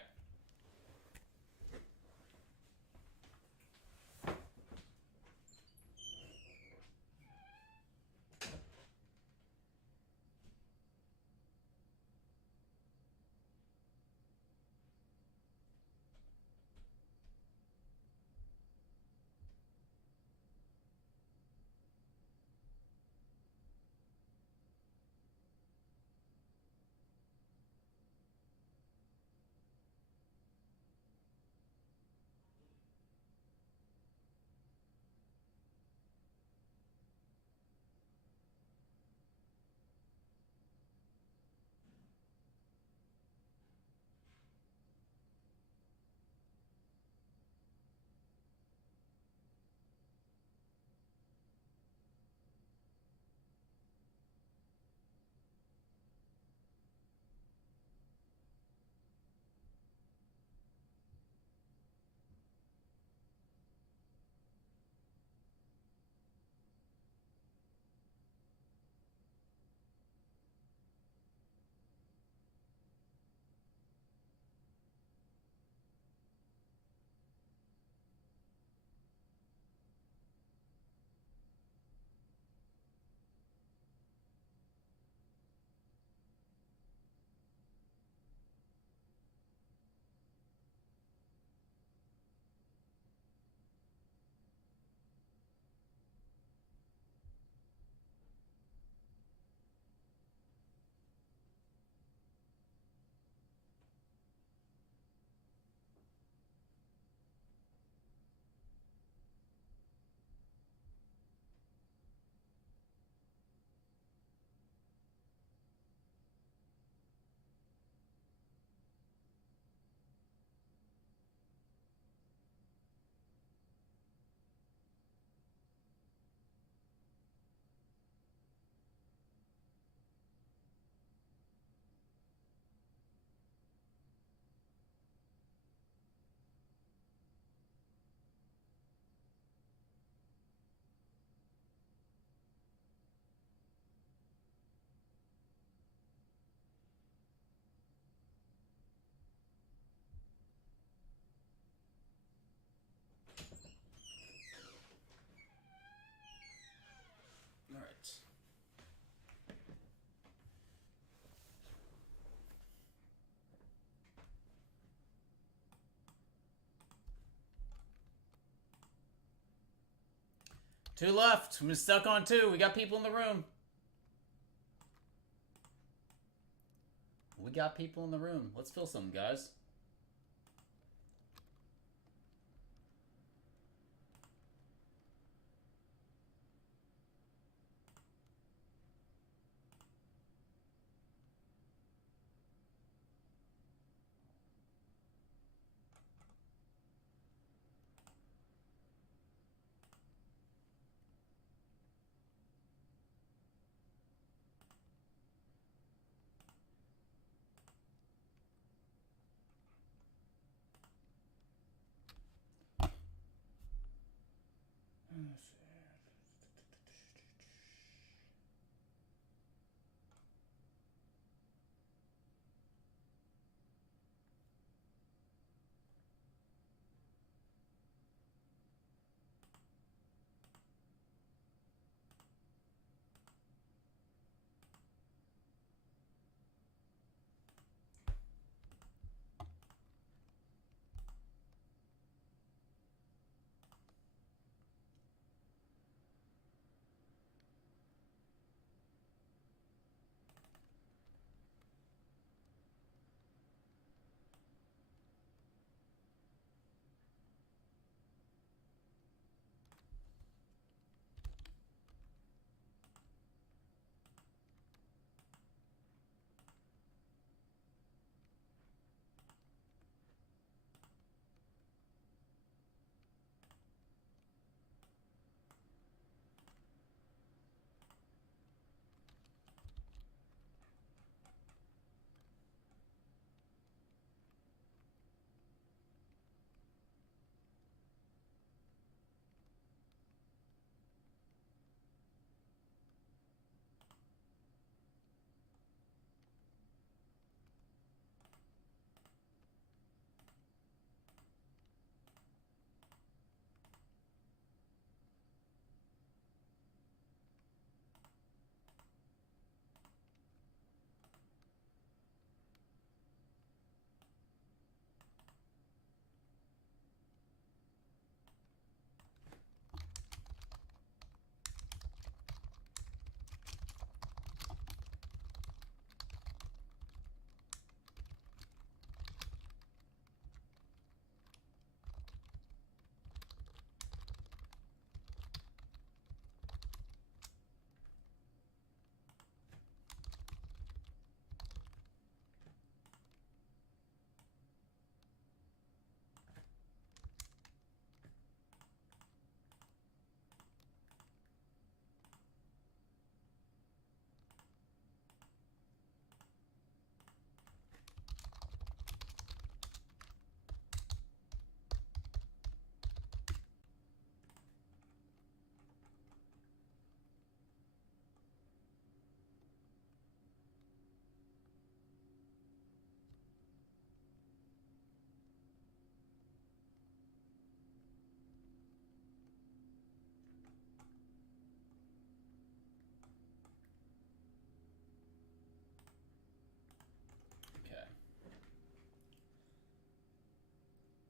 2 left. I'm stuck on 2. We got people in the room. We got people in the room. Let's fill some, guys.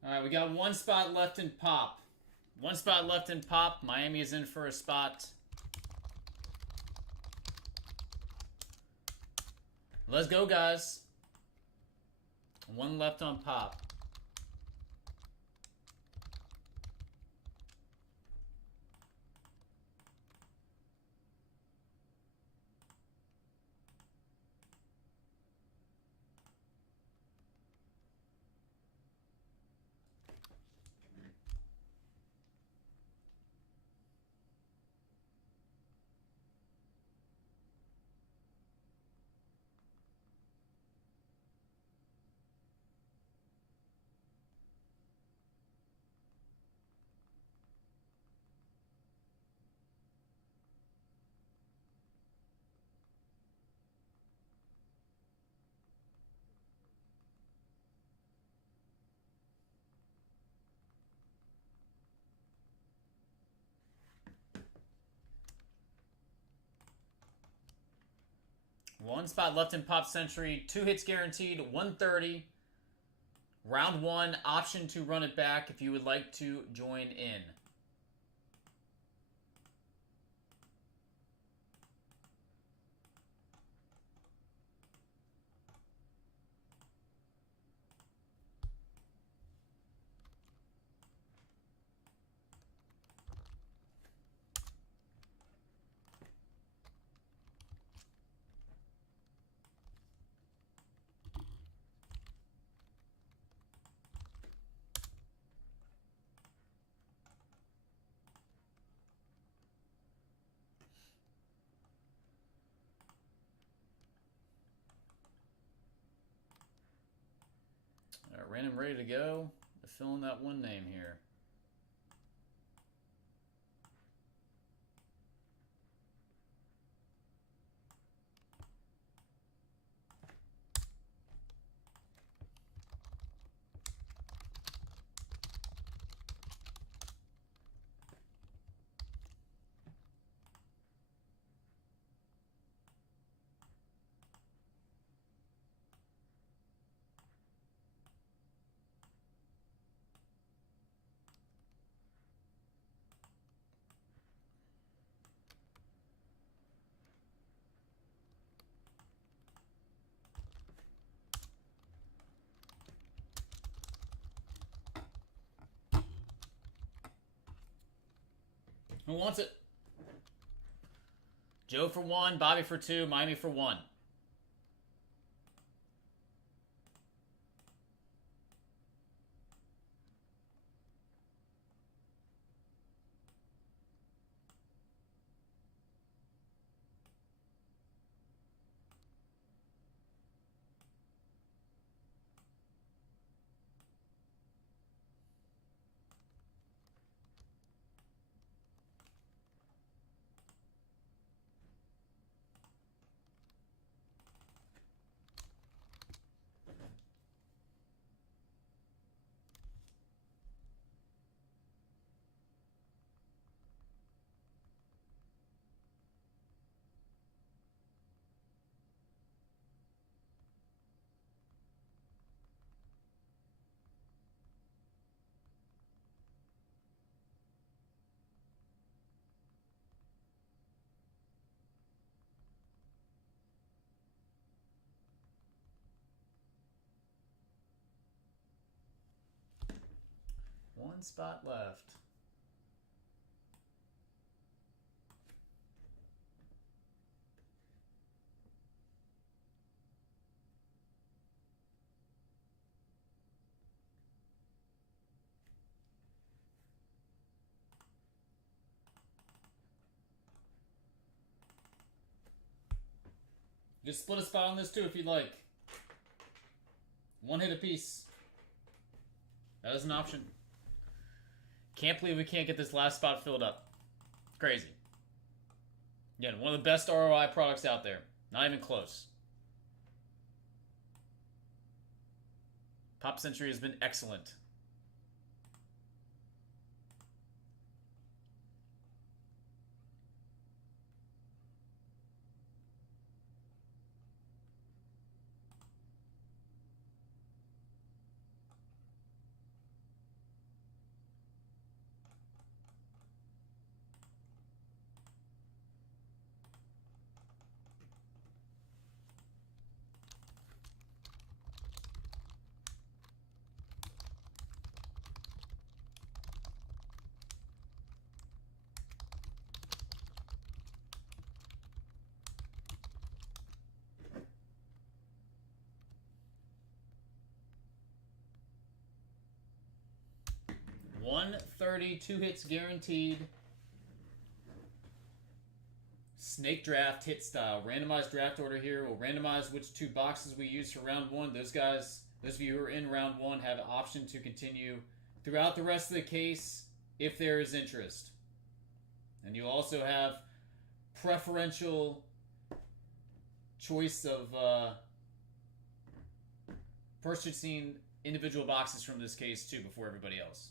All right, we got 1 spot left in Pop. 1 spot left in Pop. Miami is in for a spot. Let's go, guys. 1 left on Pop. One spot left in Pop Century. 2 hits guaranteed. 130. Round 1. Option to run it back if you would like to join in. Random ready to go. Fill in that one name here. Who wants it? Joe for 1, Bobby for 2, Miami for 1. One spot left. Just split a spot on this too if you'd like. One hit apiece. That is an option. Can't believe we can't get this last spot filled up. Crazy. Again, one of the best ROI products out there. Not even close. Pop Century has been excellent. $130, 2 hits guaranteed. Snake draft hit style. Randomized draft order here. We'll randomize which 2 boxes we use for round 1. Those guys, those of you who are in round 1 have an option to continue throughout the rest of the case if there is interest. And you also have preferential choice of purchasing individual boxes from this case too before everybody else.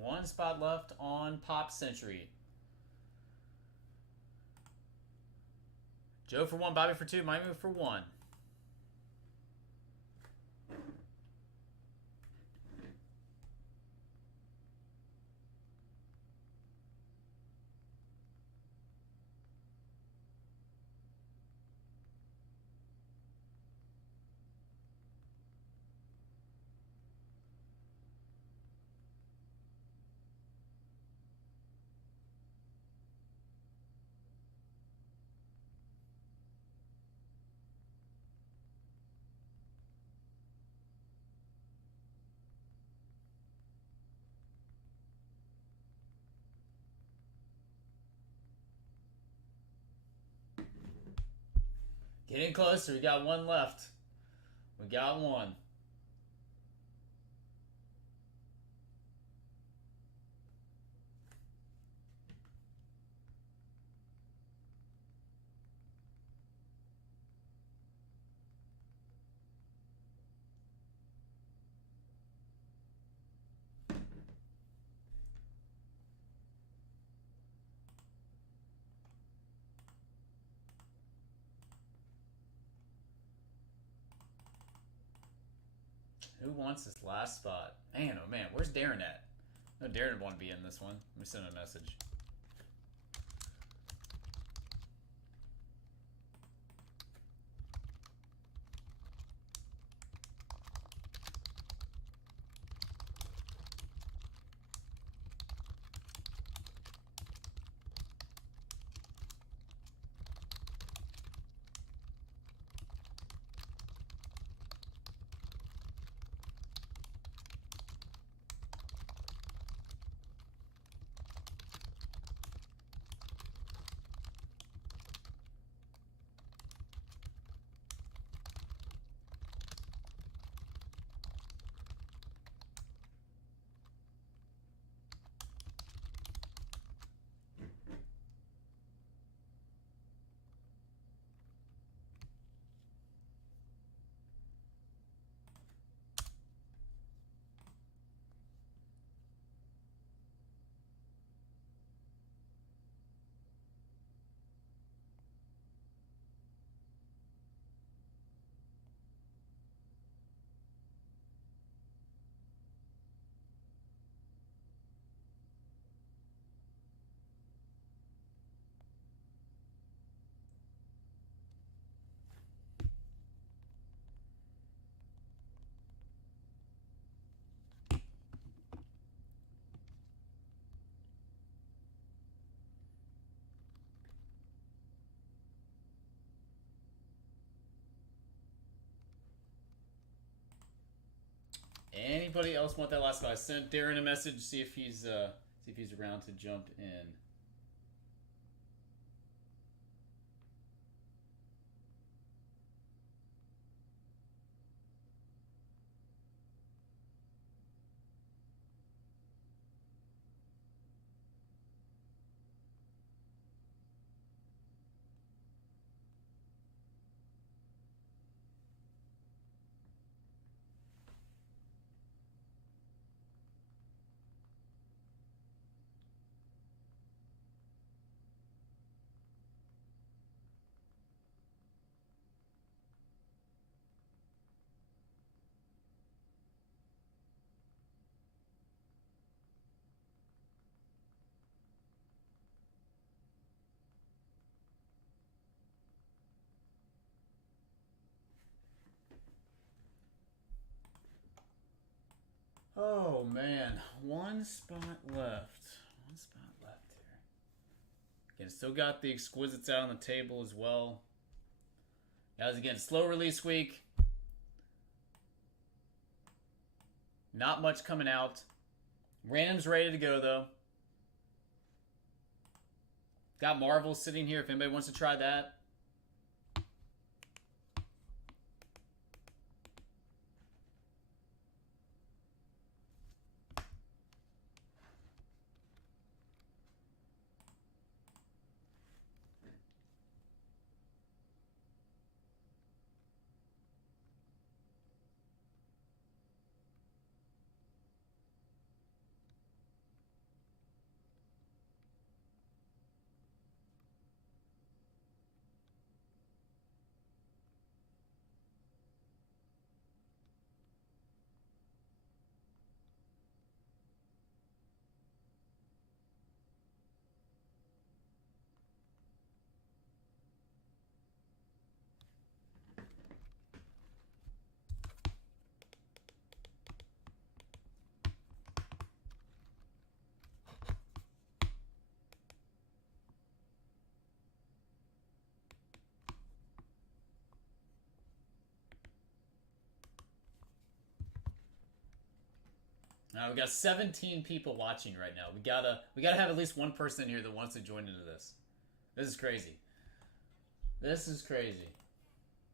One spot left on Pop Century. Joe for 1, Bobby for 2, Miami for 1. Getting closer. We got one left. We got one. Who wants this last spot? Man, oh man, where's Darren at? No, Darren would want to be in this one. Let me send him a message. Anybody else want that last spot? I sent Darren a message, see if he's around to jump in. Oh man, one spot left. One spot left here. Again, still got the Exquisites out on the table as well. Guys, again, slow release week. Not much coming out. Random's ready to go though. Got Marvel sitting here if anybody wants to try that. We got 17 people watching right now. We gotta have at least one person here that wants to join into this. This is crazy. This is crazy.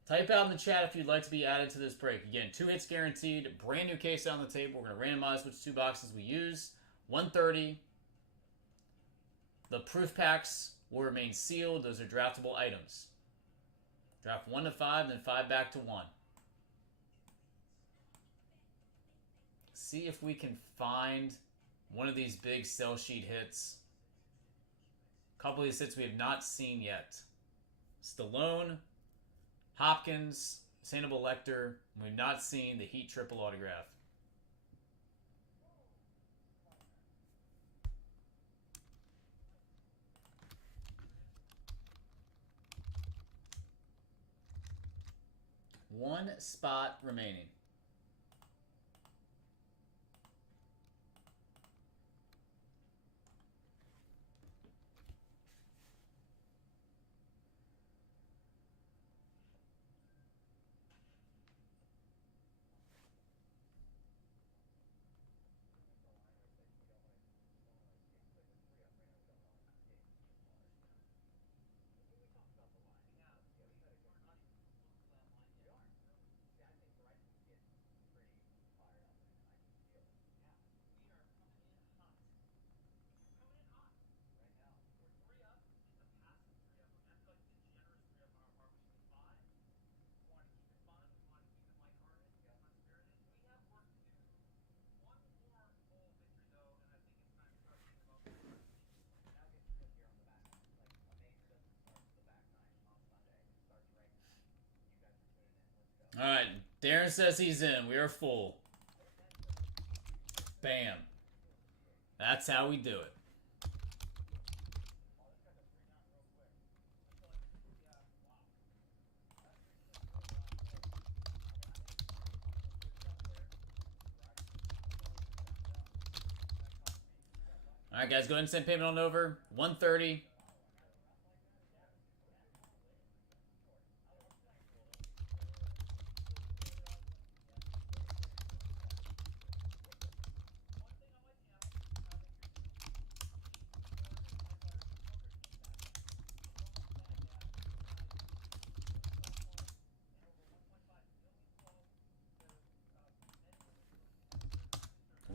Type out in the chat if you'd like to be added to this break. Again, 2 hits guaranteed. Brand new case on the table. We're going to randomize which 2 boxes we use. 130. The proof packs will remain sealed. Those are draftable items. Draft 1 to 5, then 5 back to 1. See if we can find one of these big sell sheet hits. A couple of these hits we have not seen yet. Stallone, Hopkins, Sandoval Lecter. We've not seen the Heat triple autograph. One spot remaining. All right, Darren says he's in. We are full. Bam. That's how we do it. All right, guys, go ahead and send payment on over. 130.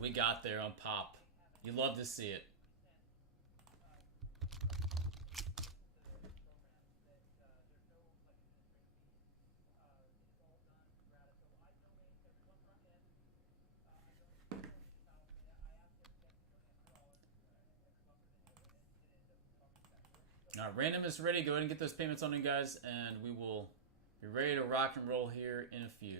We got there on pop. You love to see it. All right, random is ready. Go ahead and get those payments on in, guys, and we will be ready to rock and roll here in a few.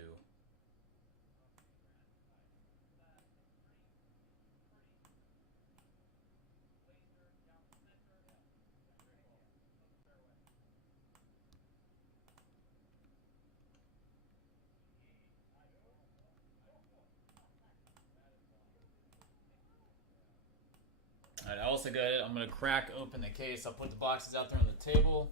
All right, I also got it. I'm going to crack open the case. I'll put the boxes out there on the table.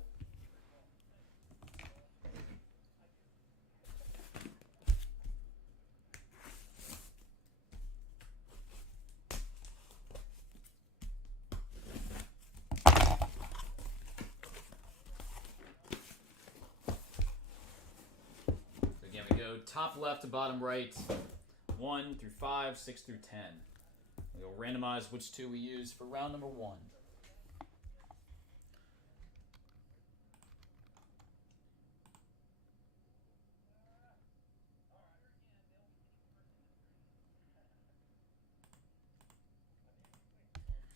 So again, we go top left to bottom right, 1 through 5, 6 through 10. We'll randomize which 2 we use for round number 1.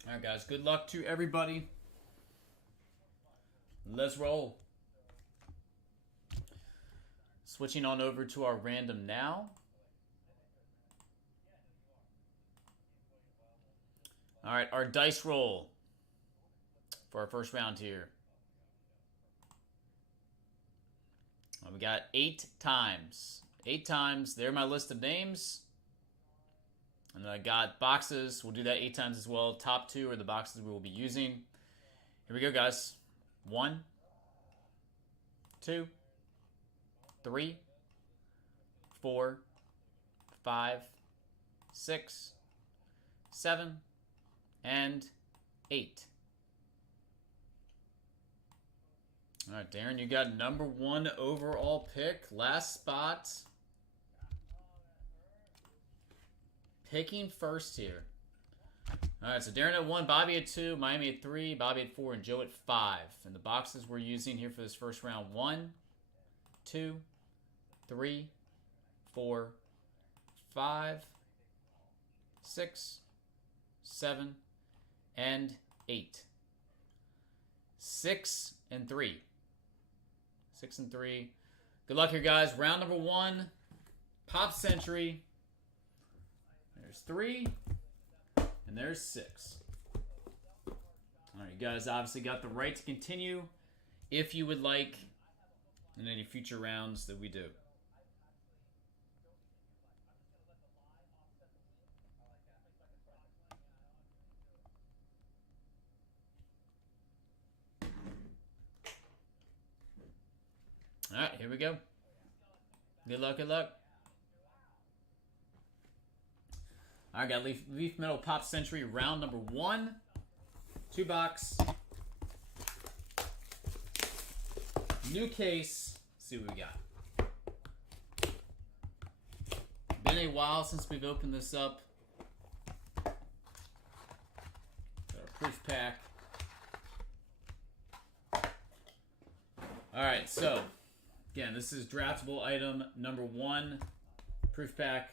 All right, guys. Good luck to everybody. Let's roll. Switching on over to our random now. All right, our dice roll for our first round here. We got 8 times. 8 times. There are my list of names. And then I got boxes. We'll do that 8 times as well. Top 2 are the boxes we will be using. Here we go, guys. 1, 2, 3, 4, 5, 6, 7, and 8. All right, Darren, you got number 1 overall pick. Last spot. Picking first here. All right, so Darren at 1, Bobby at 2, Miami at 3, Bobby at 4, and Joe at 5. And the boxes we're using here for this first round: 1, 2, 3, 4, 5, 6, 7, and 8. 6 and 3. 6 and 3. Good luck here, guys. Round number 1, Pop Century. There's 3, and there's 6. All right, you guys obviously got the right to continue if you would like in any future rounds that we do. All right, here we go. Good luck, good luck. All right, got Leaf Metal Pop Century round number 1. 2 box. New case. Let's see what we got. Been a while since we've opened this up. Got our proof pack. All right, so again, this is draftable item number 1, proof pack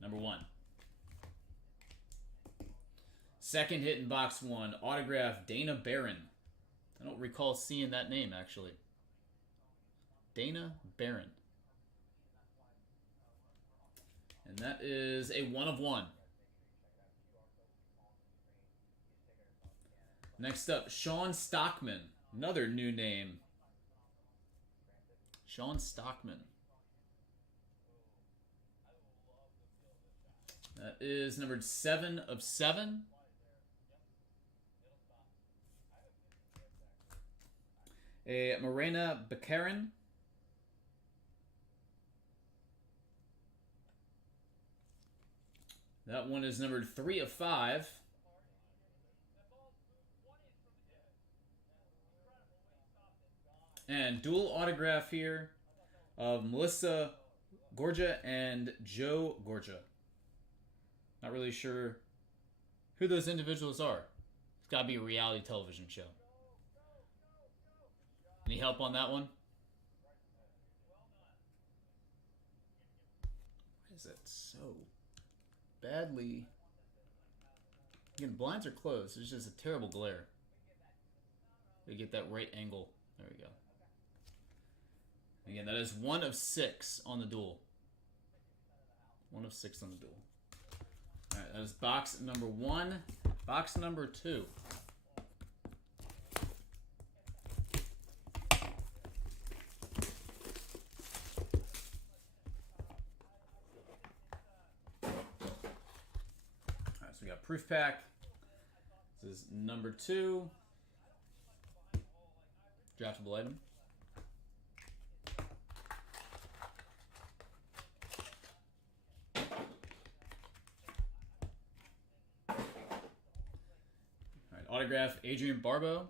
number 1. Second hit in box 1, autograph Dana Barron. I don't recall seeing that name, actually. Dana Barron. And that is a 1 of 1. Next up, Sean Stockman. Another new name. Sean Stockman. That is numbered 7 of 7. A Morena Baccarin. That one is numbered 3 of 5. And dual autograph here of Melissa Gorja and Joe Gorja. Not really sure who those individuals are. It's got to be a reality television show. Any help on that one? Why is that so badly? Again, blinds are closed. It's just a terrible glare. We get that right angle. There we go. Again, that is 1 of 6 on the duel. 1 of 6 on the duel. All right, that is box number 1. Box number 2. All right, so we got proof pack. This is number 2. Draftable item. Autograph Adrian Barbeau.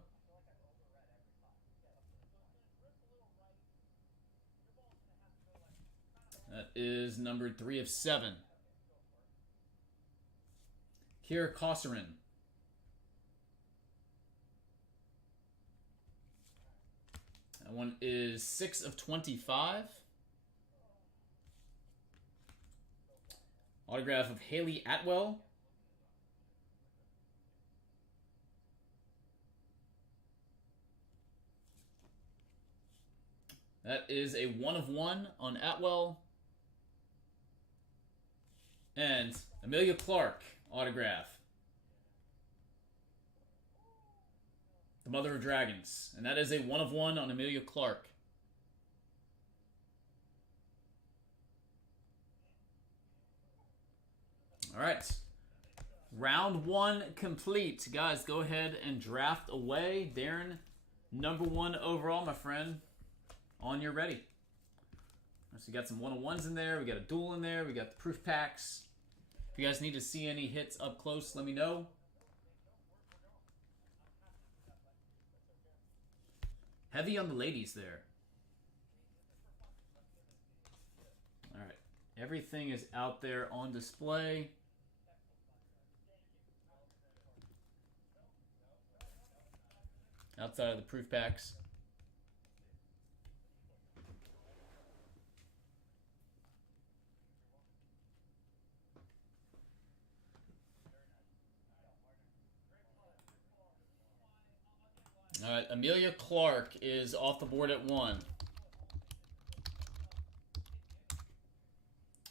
That is numbered 3 of 7. Kira Kosarin. That one is 6 of 25. Autograph of Haley Atwell. That is a 1 of 1 on Atwell. And Amelia Clark autograph. The Mother of Dragons. And that is a 1 of 1 on Amelia Clark. All right. Round 1 complete. Guys, go ahead and draft away. Darren, number 1 overall, my friend. On your ready. So we got some 1-on-1s in there. We got a duel in there. We got the proof packs. If you guys need to see any hits up close, let me know. Heavy on the ladies there. All right. Everything is out there on display. Outside of the proof packs. All right, Amelia Clark is off the board at 1.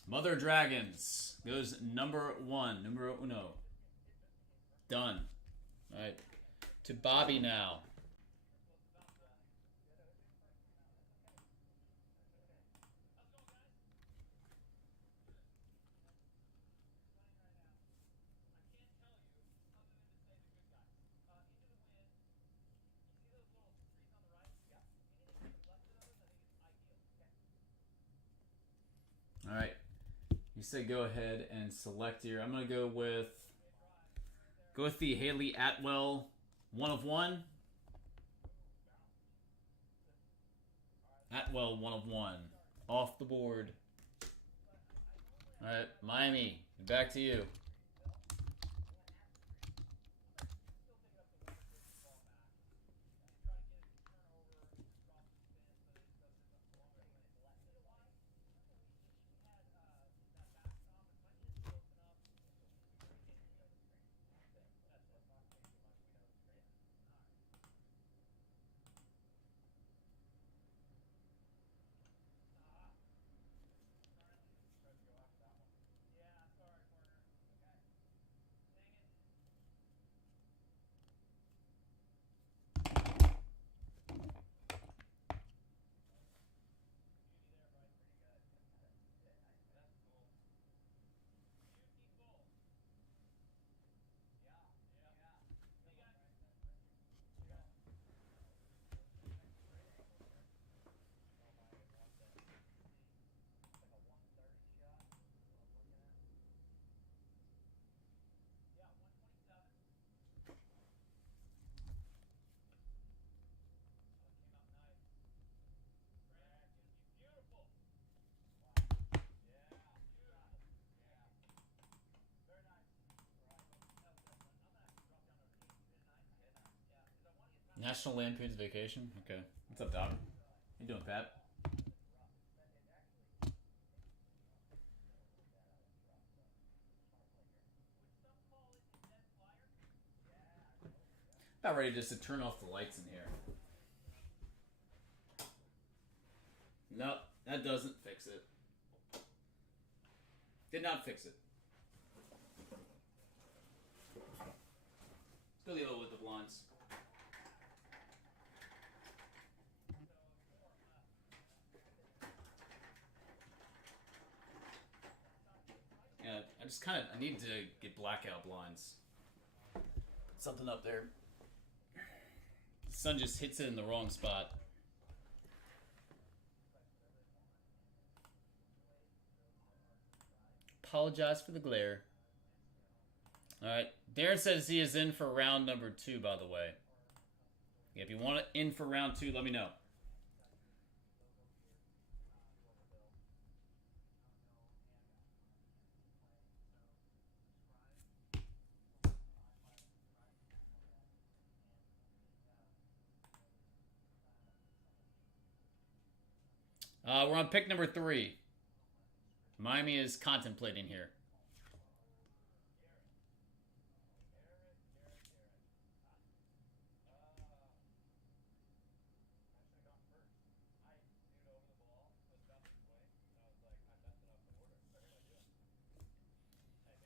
Mother Dragons goes number 1, numero uno. Done. All right, to Bobby now. All right, you said go ahead and select here. I'm gonna go with the Haley Atwell 1 of 1. Atwell 1 of 1 off the board. All right, Miami, back to you. National Lampoon's Vacation. Okay. What's up, Doc? How you doing, Pat? About ready just to turn off the lights in here. Nope, that doesn't fix it. Did not fix it. Still the other with the blinds. Yeah, I need to get blackout blinds. Put something up there. The sun just hits it in the wrong spot. Apologize for the glare. Alright, Darren says he is in for round number 2, by the way. Yeah, if you want it in for round 2, let me know. We're on pick number 3. Miami is contemplating here.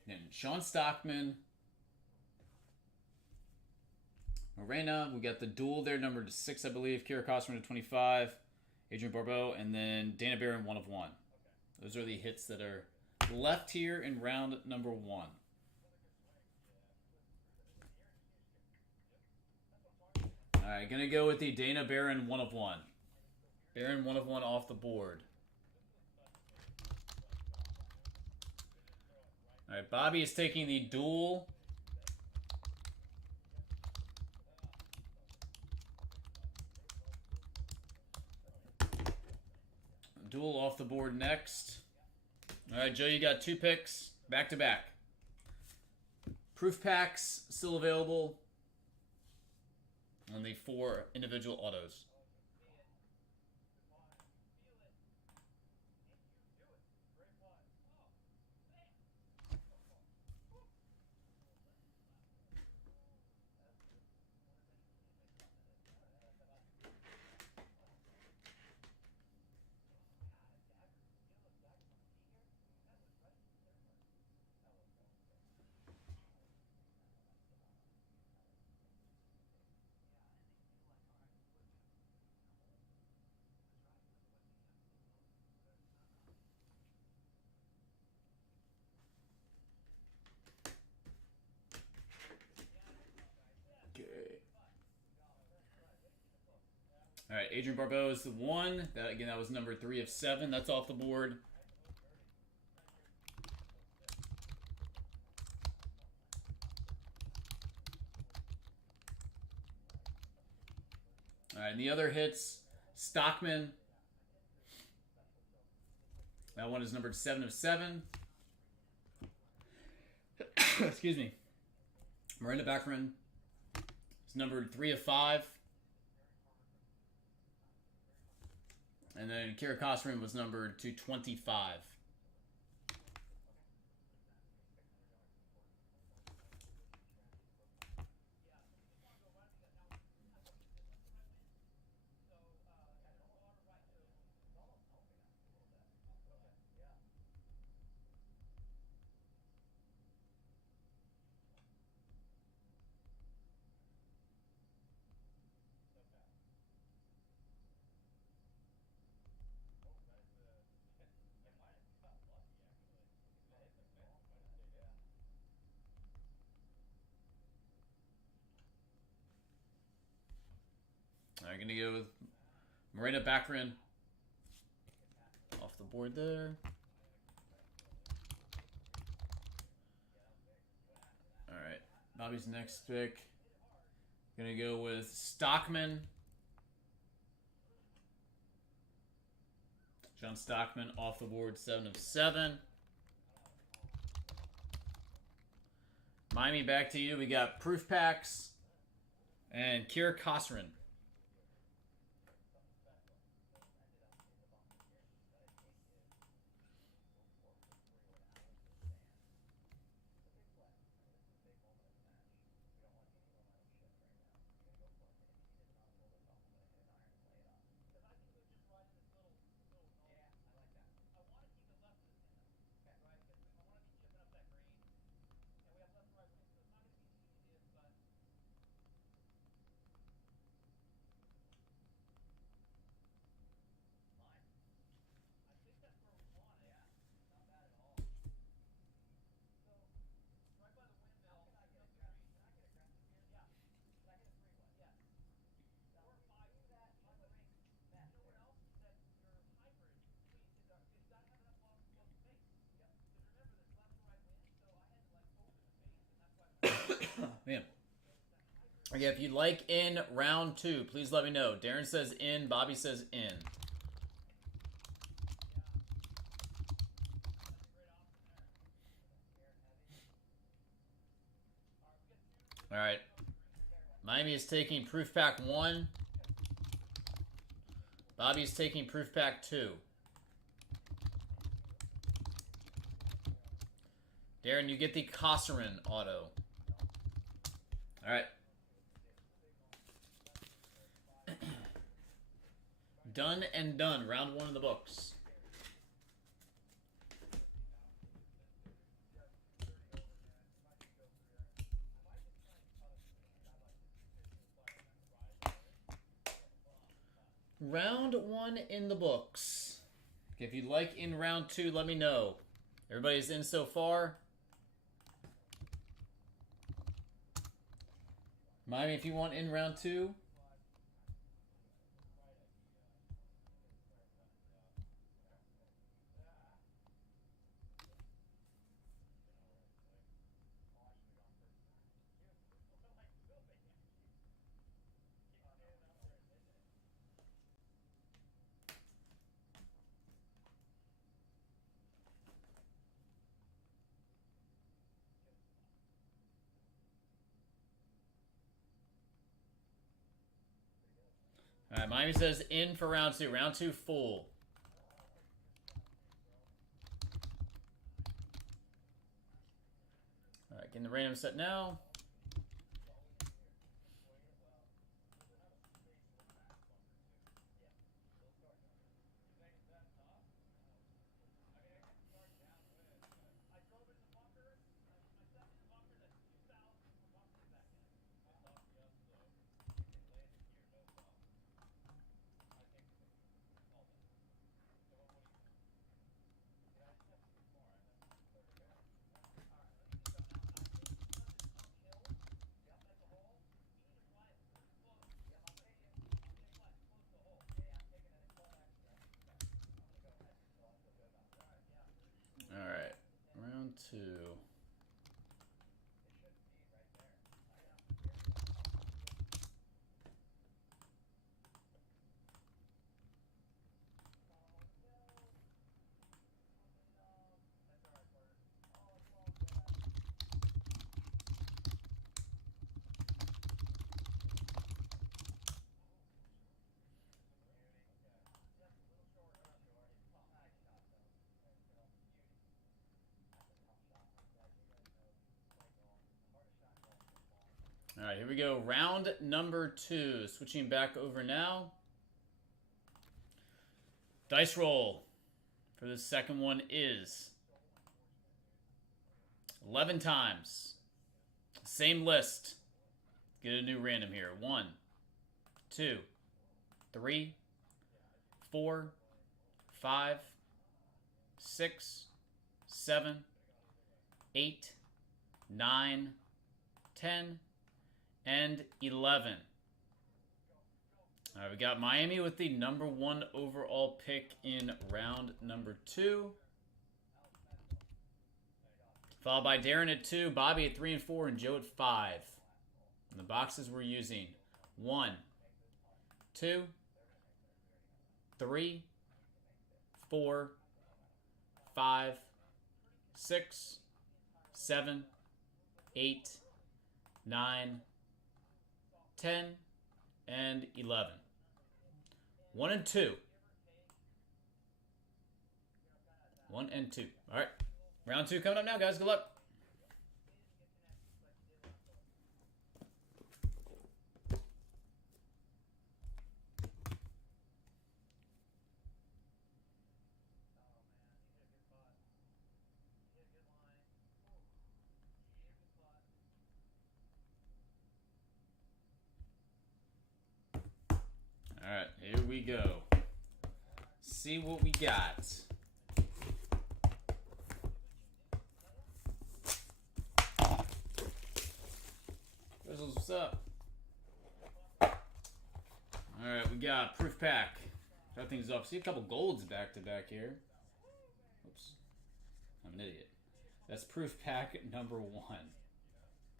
And Sean Stockman. Morena, we got the duel there, number 6, I believe. Kira Costner to 25. Adrian Barbeau, and then Dana Barron 1 of 1. Those are the hits that are left here in round number 1. Alright, gonna go with the Dana Barron 1 of 1. Barron 1 of 1 off the board. All right, Bobby is taking the dual. Dual off the board next. All right, Joe, you got 2 picks back to back. Proof packs still available on the 4 individual autos. All right, Adrian Barbeau is the 1. That was number 3 of 7. That's off the board. All right, and the other hits, Stockman. That one is numbered 7 of 7. Excuse me. Miranda Bachman is numbered 3 of 5. And then Kira Kosrin was numbered to 25. I'm going to go with Miranda Bachman off the board there. All right, Bobby's next pick. Going to go with Stockman. John Stockman off the board, 7 of 7. Miami, back to you. We got Proof Packs and Kira Kosrin. Man. Okay, if you'd like in round 2, please let me know. Darren says in, Bobby says in. All right. Miami is taking Proof Pack 1. Bobby is taking Proof Pack 2. Darren, you get the Kosserin auto. All right. Done and done. Round 1 in the books. Round 1 in the books. If you'd like in round 2, let me know. Everybody's in so far. Miami, if you want in round 2. All right, Miami says in for round 2. Round 2 full. All right, getting the random set now. All right, round 2. All right, here we go. Round number 2. Switching back over now. Dice roll for the second one is 11 times. Same list. Get a new random here. 1, 2, 3, 4, 5, 6, 7, 8, 9, 10, and 11. All right, we got Miami with the number 1 overall pick in round number 2. Followed by Darren at 2, Bobby at 3 and 4, and Joe at 5. And the boxes we're using 1, 2, 3, 4, 5, 6, 7, 8, 9, 10, and 11. 1 and 2. 1 and 2. All right. Round 2 coming up now, guys. Good luck. All right, here we go. See what we got. What's up? All right, we got Proof Pack. Start things off. See a couple golds back to back here. Oops, I'm an idiot. That's Proof Pack number 1.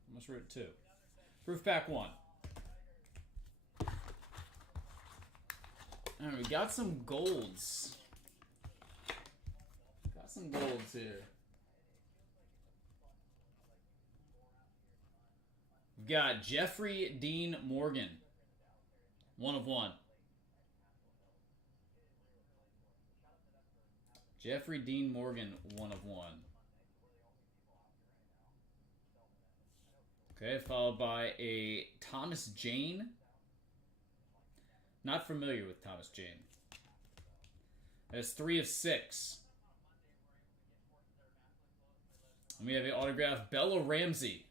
Almost wrote 2. Proof Pack 1. All right, we got some golds. Got some golds here. We've got Jeffrey Dean Morgan. 1 of 1. Jeffrey Dean Morgan, 1 of 1. Okay, followed by a Thomas Jane. Not familiar with Thomas Jane. That's 3 of 6. And we have an autograph, Bella Ramsey.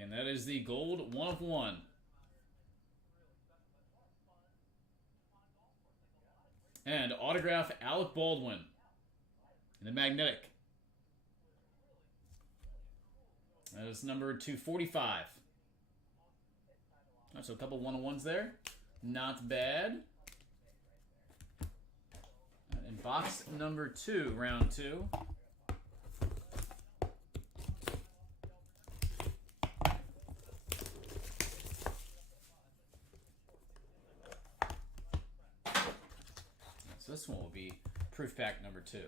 And that is the gold 1 of 1. And autograph, Alec Baldwin. In the magnetic. That is number 245. Right, so a couple 1-on-1s there. Not bad. And box number 2, round 2. So this one will be Proof Pack number 2.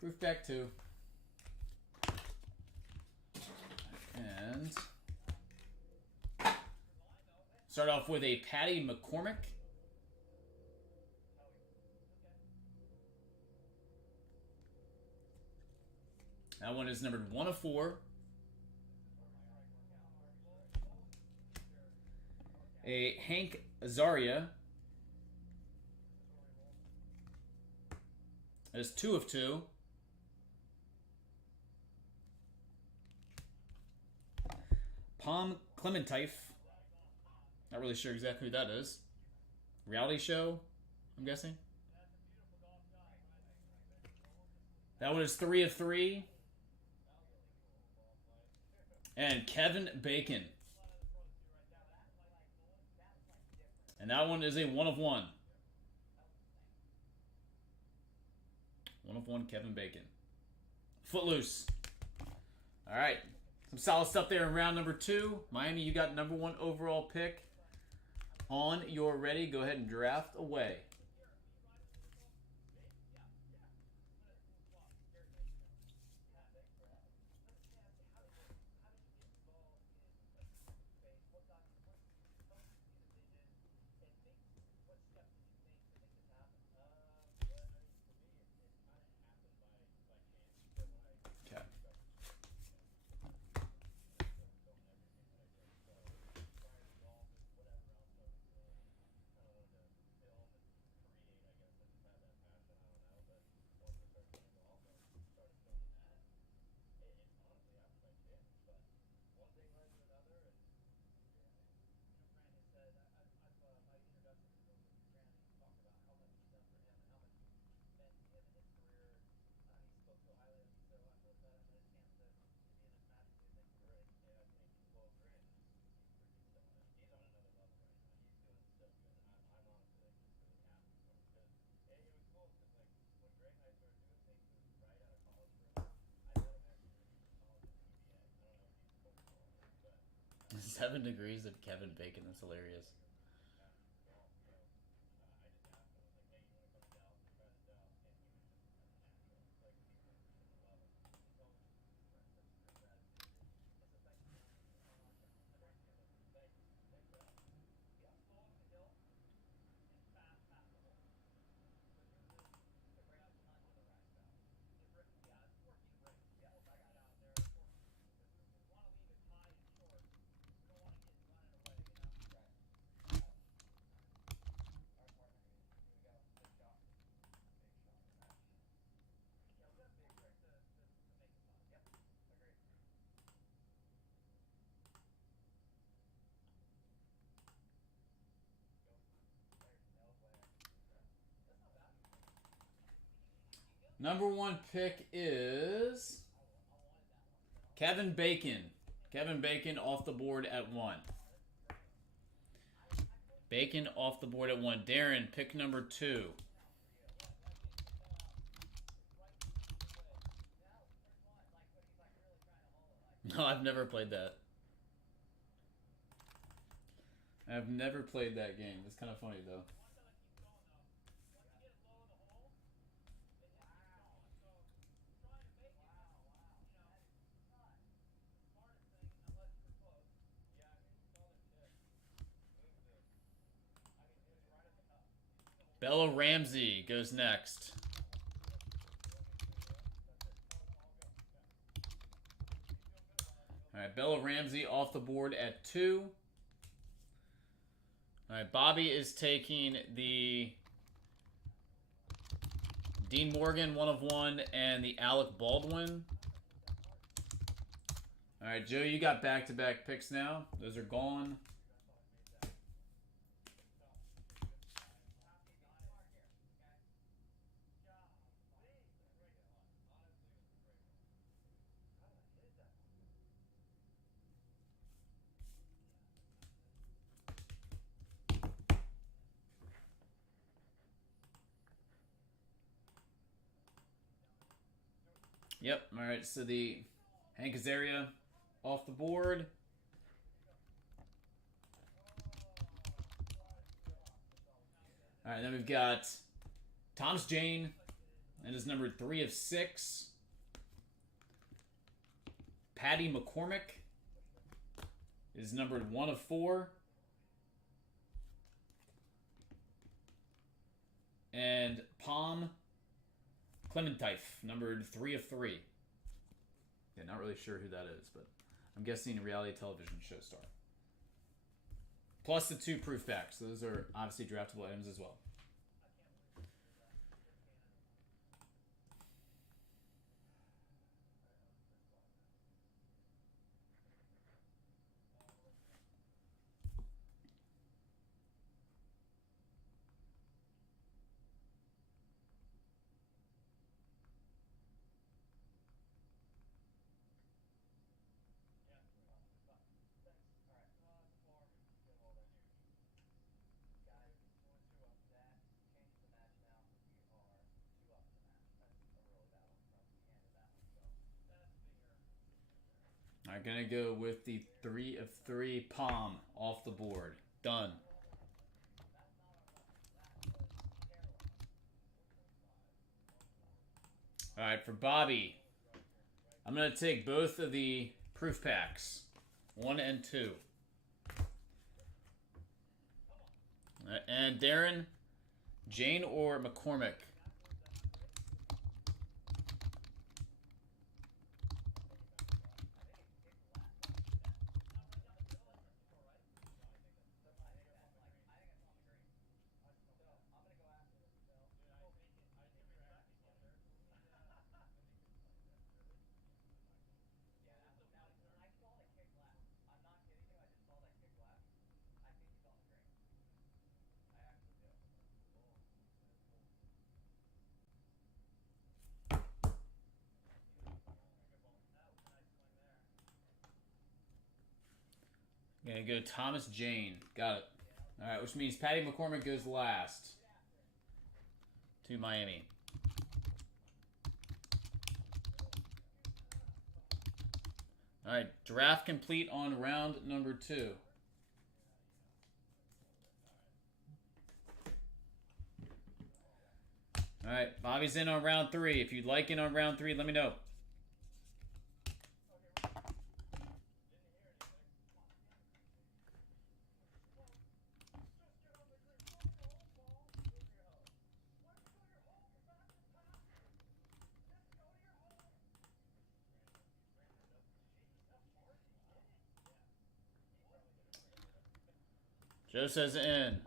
Proof Pack 2. And start off with a Patty McCormick. That one is numbered 1 of 4. A Hank Azaria. That is 2 of 2. Palm Clementif. Not really sure exactly who that is. Reality show, I'm guessing. That one is 3 of 3. And Kevin Bacon. And that one is a 1 of 1. 1 of 1 Kevin Bacon. Footloose. All right. Some solid stuff there in round number 2. Miami, you got number 1 overall pick. On your ready, go ahead and draft away. Seven degrees of Kevin Bacon. That's hilarious. Number 1 pick is Kevin Bacon. Kevin Bacon off the board at 1. Bacon off the board at 1. Darren, pick number 2. No, I've never played that. I've never played that game. It's kind of funny, though. Bella Ramsey goes next. All right, Bella Ramsey off the board at 2. All right, Bobby is taking the Dean Morgan 1 of 1 and the Alec Baldwin. All right, Joe, you got back-to-back picks now. Those are gone. Yep, all right, so the Hank Azaria off the board. All right, then we've got Thomas Jane. That is number 3 of 6. Patty McCormick. is numbered 1 of 4. And Palm Clementif, numbered 3 of 3. Yeah, not really sure who that is, but I'm guessing a reality television show star. Plus the 2 proof packs. Those are obviously draftable items as well. I'm going to go with the 3 of 3 Palm off the board. Done. All right, for Bobby, I'm going to take both of the proof packs, 1 and 2. And Darren, Jane or McCormick? Gonna go Thomas Jane. Got it. Alright, which means Patty McCormick goes last to Miami. Alright, draft complete on round number 2. Alright, Bobby's in on round 3. If you'd like in on round 3, let me know. Joe says in.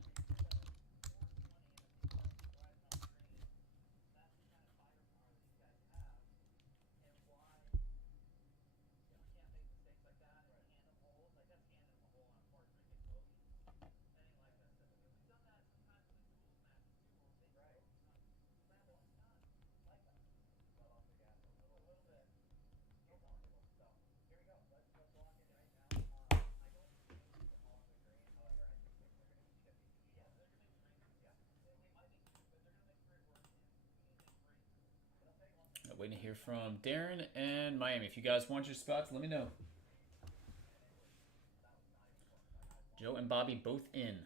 Waiting to hear from Darren and Miami. If you guys want your spots, let me know. Joe and Bobby both in.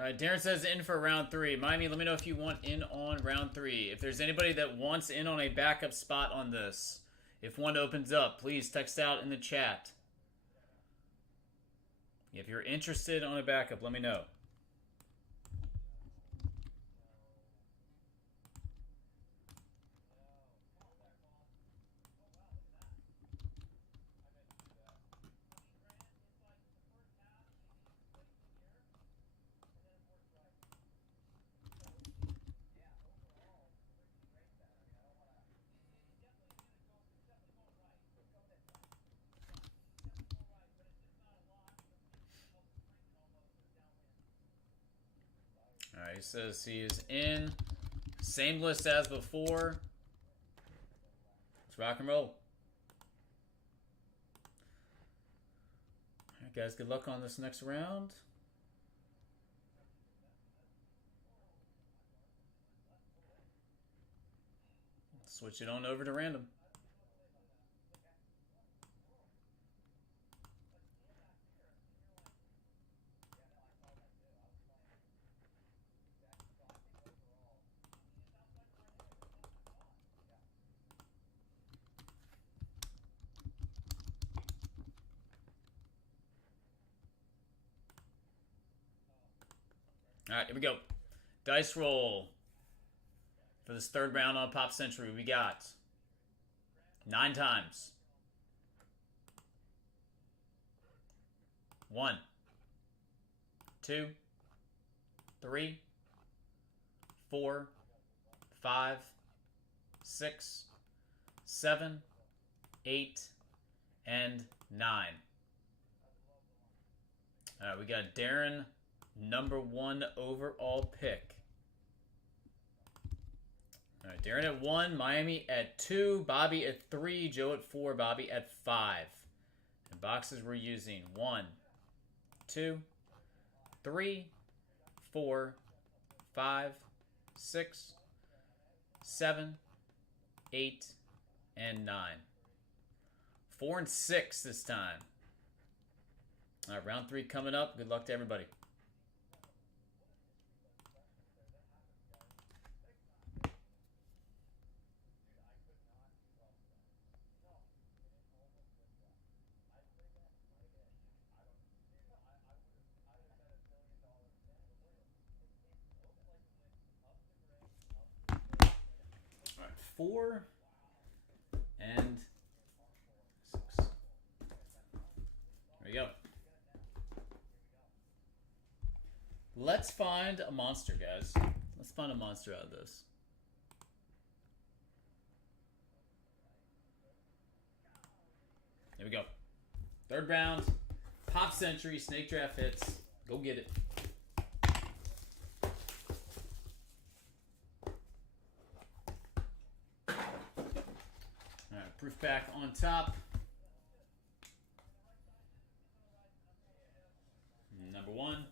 All right, Darren says in for round 3. Miami, let me know if you want in on round 3. If there's anybody that wants in on a backup spot on this, if one opens up, please text out in the chat. If you're interested on a backup, let me know. All right, he says he is in. Same list as before. Let's rock and roll. All right, guys, good luck on this next round. Switch it on over to random. All right, here we go. Dice roll. For this third round on Pop Century, we got 9 times. 1, 2, 3, 4, 5, 6, 7, 8, and 9. All right, we got Darren, #1 overall pick. All right, Darren at 1, Miami at 2, Bobby at 3, Joe at 4, Bobby at 5. And boxes we're using 1, 2, 3, 4, 5, 6, 7, 8, and 9. 4 and 6 this time. All right, round 3 coming up. Good luck to everybody. All right, 4 and 6. There we go. Let's find a monster, guys. Let's find a monster out of this. Here we go. Third round. Pop Century. Snake Draft hits. Go get it. Alright, proof pack on top. #1.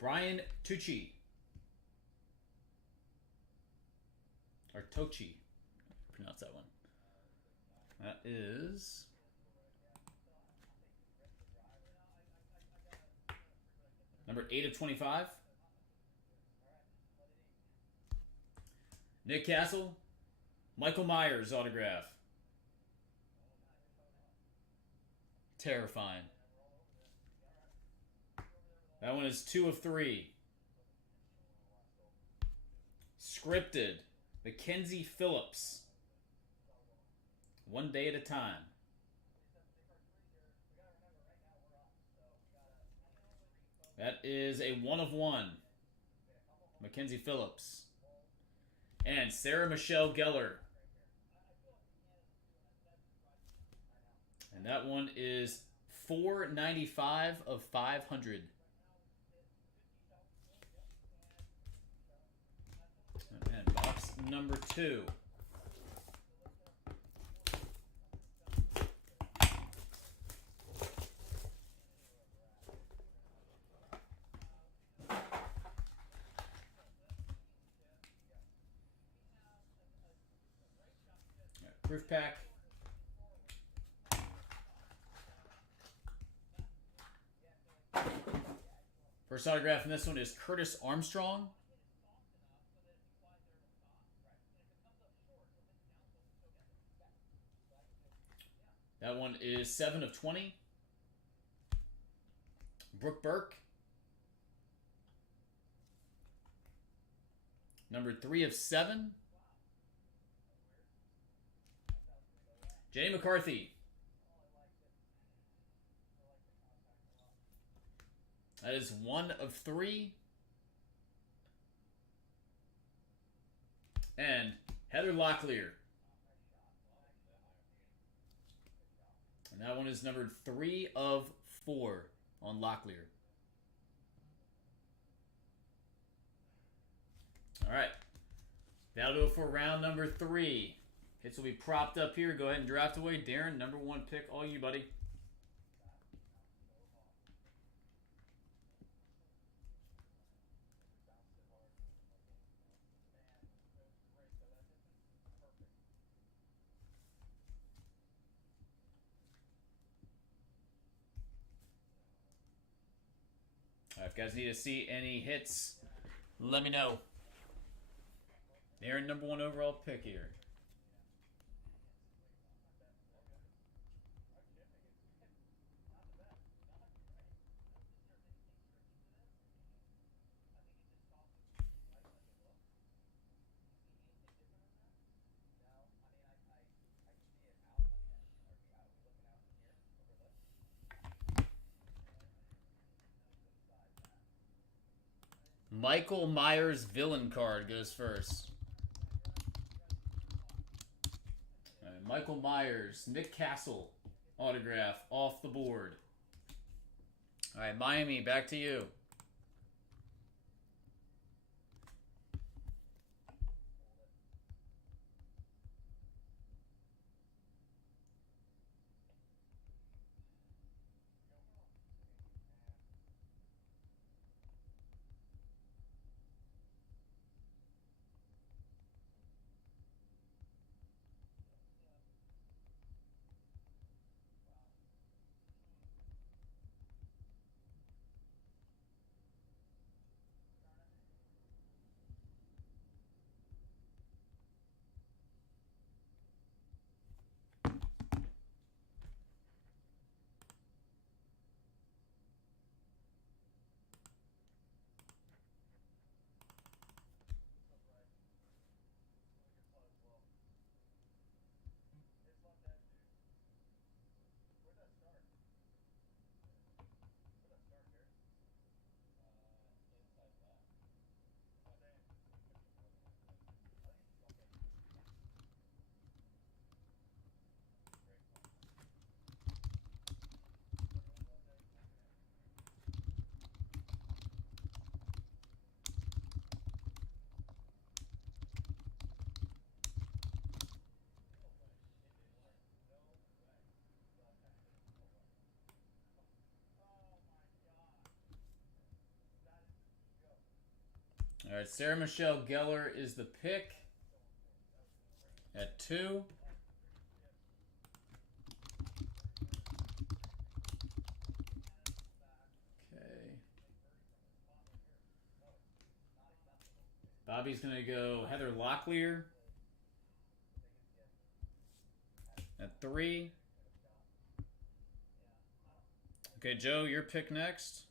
Brian Tucci. Or Tochi. Pronounce that one. That is #8/25. Nick Castle. Michael Myers autograph. Terrifying. That one is 2/3. Scripted. Mackenzie Phillips. One day at a time. That is a 1/1. Mackenzie Phillips. And Sarah Michelle Gellar. And that one is 495/500. And box #2. Proof pack First autograph in this one is Curtis Armstrong. That one is 7 of 20. Brooke Burke. Number 3 of 7. Jenny McCarthy. That is 1 of 3. And Heather Locklear. And that one is numbered 3 of 4 on Locklear. All right. That'll do it for round number 3. Hits will be propped up here. Go ahead and draft away. Darren, number 1 pick. All you, buddy. If you guys need to see any hits, let me know. Aaron, number 1 overall pick here. Michael Myers villain card goes first. All right, Michael Myers, Nick Castle autograph off the board. All right, Miami, back to you. All right, Sarah Michelle Gellar is the pick at 2. Okay. Bobby's going to go Heather Locklear at 3. Okay, Joe, your pick next.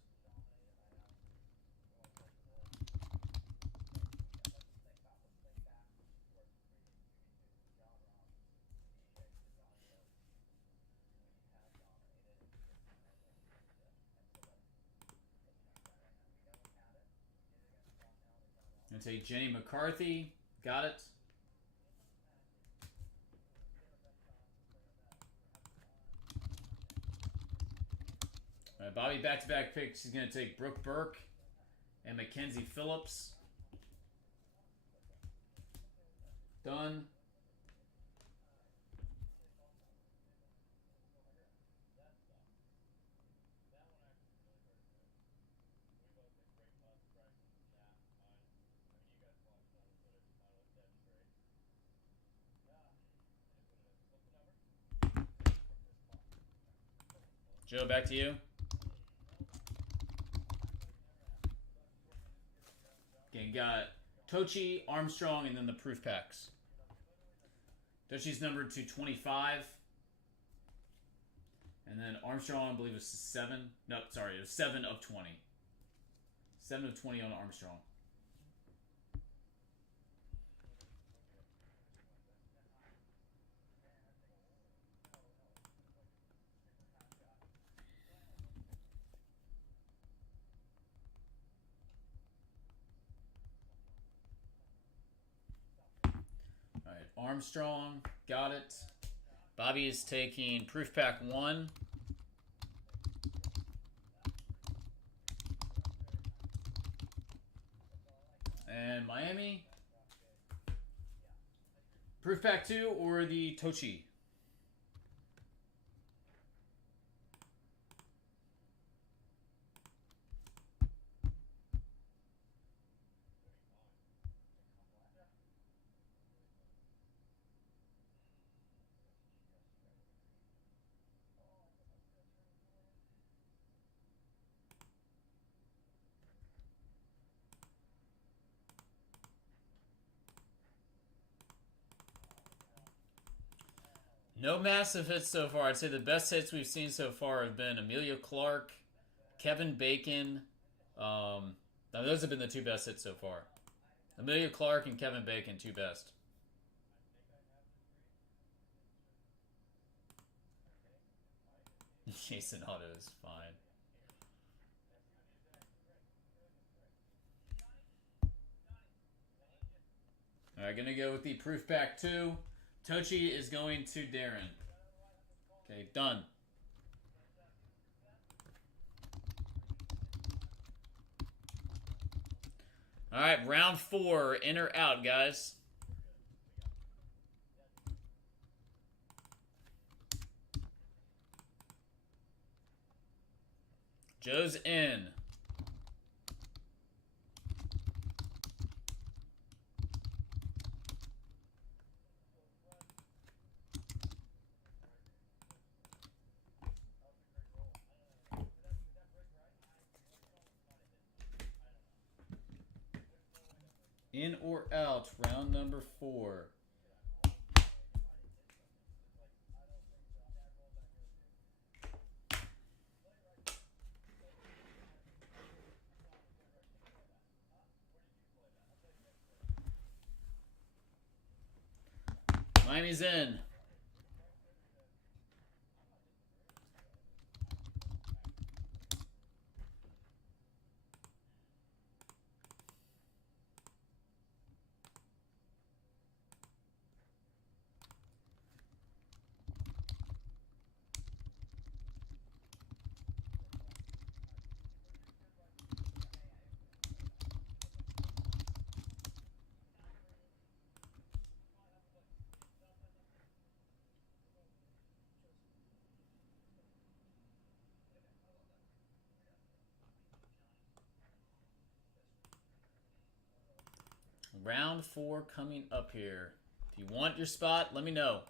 And take Jenny McCarthy. Got it. All right, Bobby back-to-back picks. He's going to take Brooke Burke and Mackenzie Phillips. Done. Joe, back to you. got Tochi, Armstrong, and then the proof packs. Tochi's numbered to 25. And then Armstrong, I believe, was 7. No, sorry, it was 7 of 20. 7 of 20 on Armstrong. All right, Armstrong, got it. Bobby is taking Proof Pack 1. And Miami. Proof Pack 2 or the Tochi? No massive hits so far. I'd say the best hits we've seen so far have been Amelia Clark, Kevin Bacon. Now those have been the 2 best hits so far. Amelia Clark and Kevin Bacon, 2 best. Jason Otto is fine. Alright, gonna go with the Proof Pack 2. Tochi is going to Darren. Okay, done. Alright, round 4. In or out, guys. Joe's in. In or out, round number 4. Miami's in. Round 4 coming up here. If you want your spot, let me know.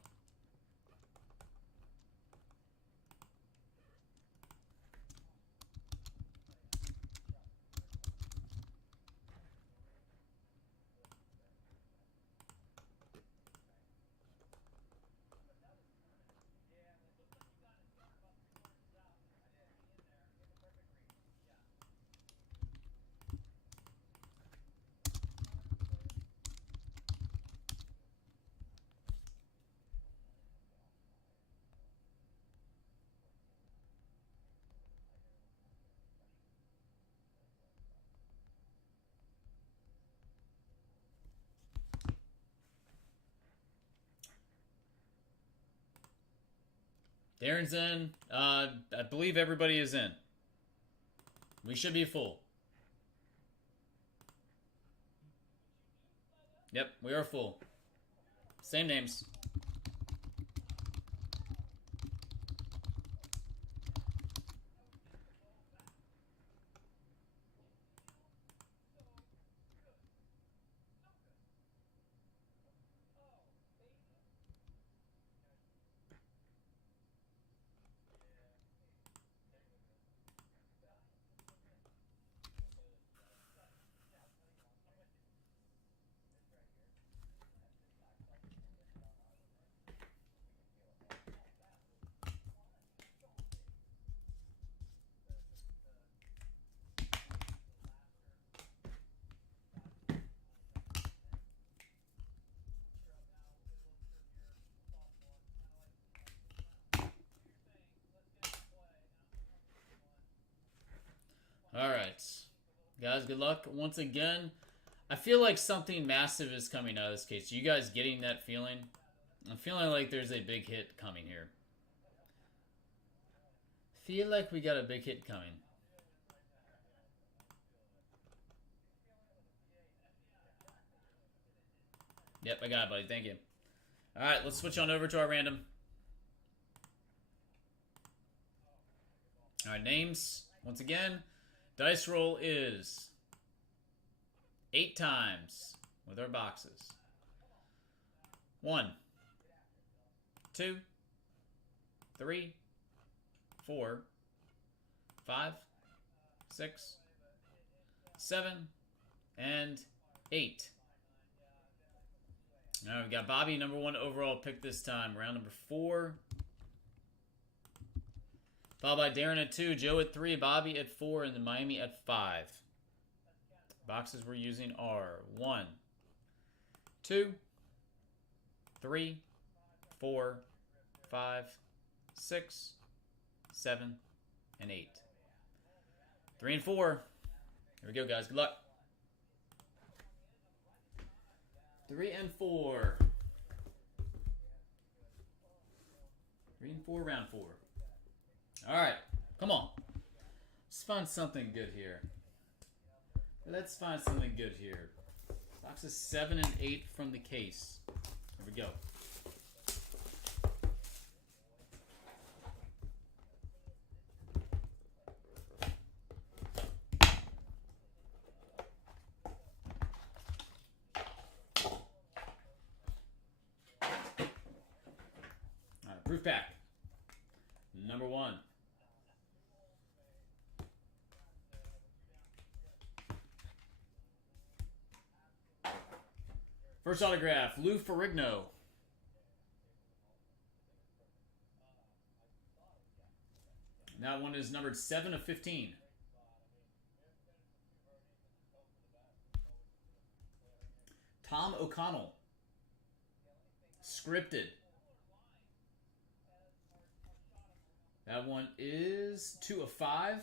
Darren's in. I believe everybody is in. We should be full. Yep, we are full. Same names. Guys, good luck once again. I feel like something massive is coming out of this case. You guys getting that feeling? I'm feeling like there's a big hit coming here. Feel like we got a big hit coming. Yep, I got it, buddy. Thank you. Alright, let's switch on over to our random. Alright, names. Once again, dice roll is 8 times with our boxes. 1, 2, 3, 4, 5, 6, 7, and 8. Now we got Bobby, number 1 overall pick this time. Round number 4. Followed by Darren at 2, Joe at 3, Bobby at 4, and then Miami at 5. Boxes we're using are 1, 2, 3, 4, 5, 6, 7, and 8. 3 and 4. Here we go, guys. Good luck. 3 and 4. 3 and 4, round 4. Alright, come on. Let's find something good here. Let's find something good here. Boxes 7 and 8 from the case. Here we go. Alright, proof pack. Number 1. First autograph, Lou Ferrigno. That one is numbered 7 of 15. Tom O'Connell. Scripted. That one is 2 of 5.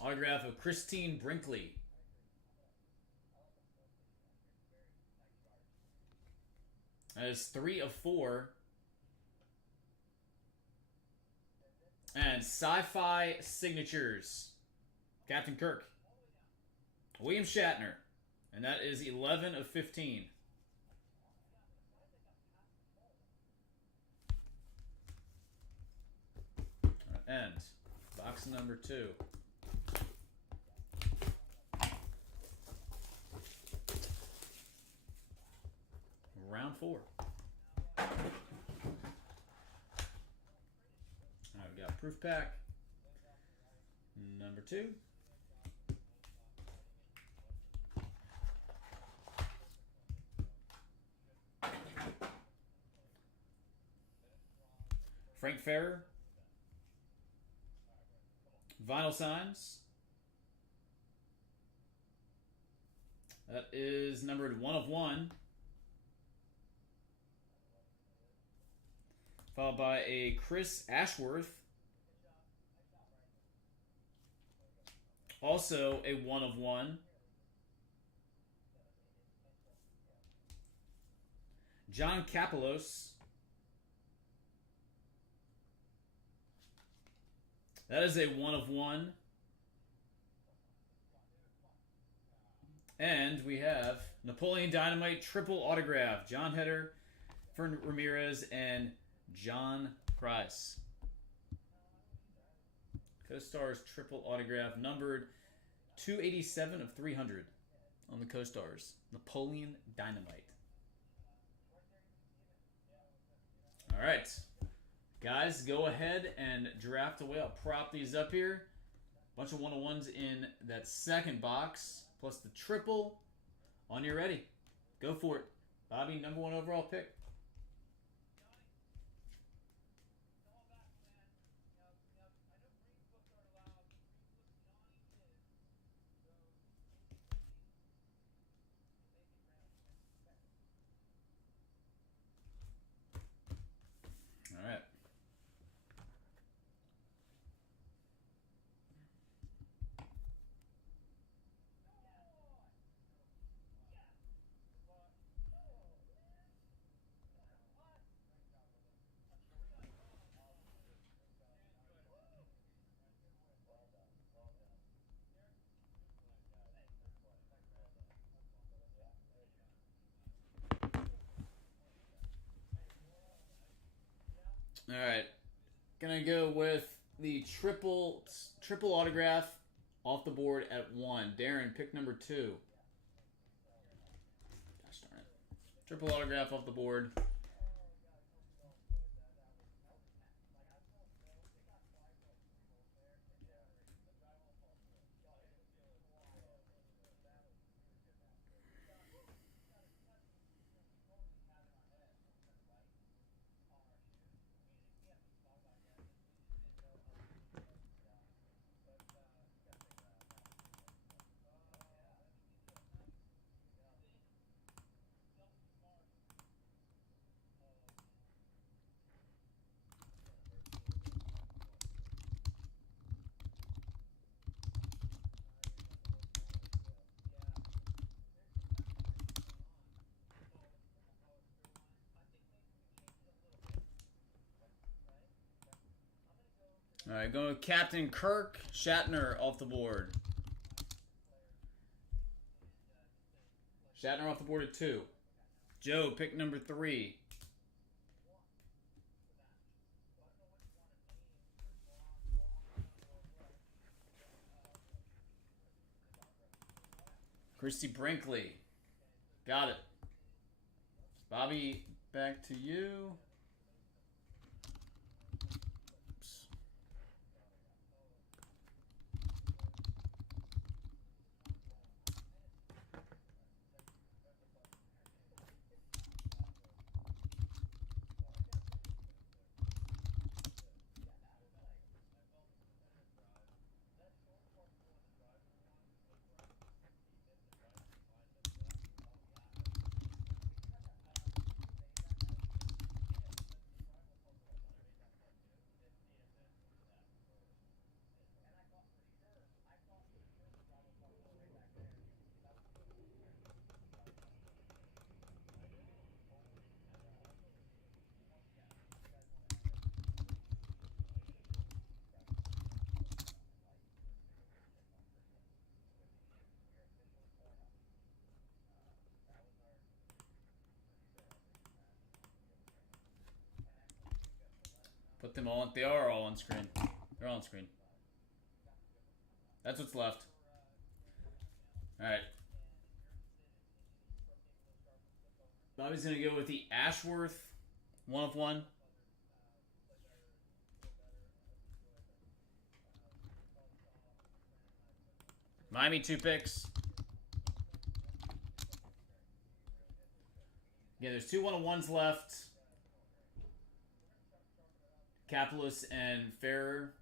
Autograph of Christine Brinkley. That is 3 of 4. And Sci-Fi Signatures. Captain Kirk. William Shatner. And that is 11 of 15. And box number 2. Round 4. Alright, we got proof pack number 2. Frank Ferrer. Vinyl signs. That is numbered 1 of 1. Followed by a Chris Ashworth. Also a 1 of 1. John Kapelos. That is a 1 of 1. And we have Napoleon Dynamite triple autograph. John Heder, Fern Ramirez, and John Price. Co-Stars triple autograph numbered 287 of 300 on the Co-Stars. Napoleon Dynamite. All right. Guys, go ahead and draft away. I'll prop these up here. Bunch of 101s in that second box, plus the triple on your ready. Go for it. Bobby, number 1 overall pick. All right. All right, gonna go with the triple autograph off the board at 1. Darren, pick number 2. Gosh darn it. Triple autograph off the board. All right, going with Captain Kirk Shatner off the board. Shatner off the board at 2. Joe, pick number 3. Christy Brinkley. Got it. Bobby, back to you. Put them all. They are all on screen. They're all on screen. That's what's left. All right. Bobby's gonna go with the Ashworth 1 of 1. Miami 2 picks. Yeah, there's 2 1 of 1s left. Capitalist and Ferrer.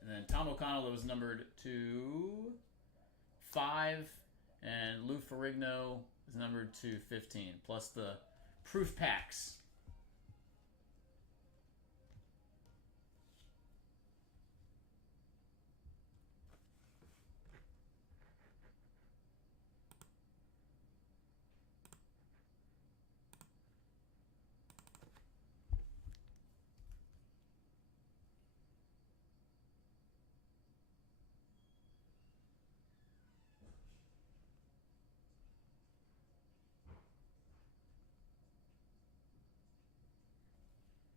And then Tom O'Connell, that was numbered to 5. And Lou Ferrigno is numbered to 15. Plus the proof packs.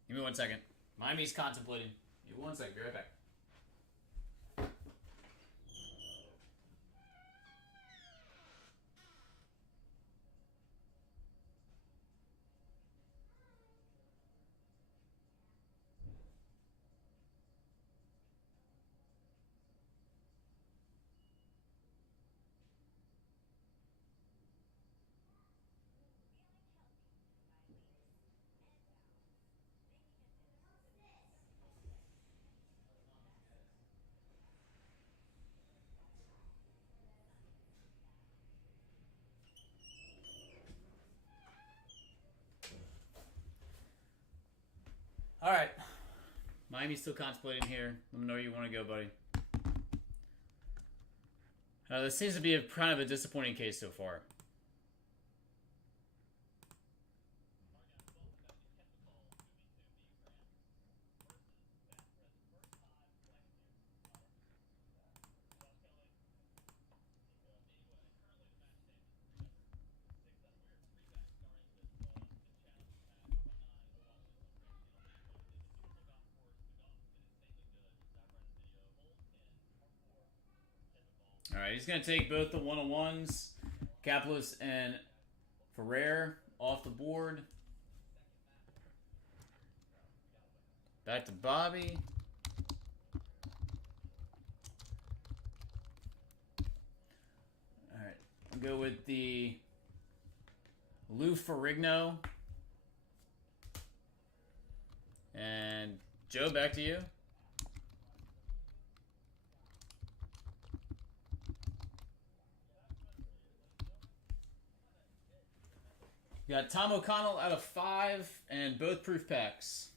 Give me 1 second. Miami's contemplating. Give me 1 second. Be right back. All right. Miami's still contemplating here. Let me know where you want to go, buddy. This seems to be a kind of a disappointing case so far. All right, he's going to take both the 101s, Capless and Ferrer, off the board. Back to Bobby. All right, we'll go with the Lou Ferrigno. And Joe, back to you. You got Tom O'Connell out of 5 and both proof packs.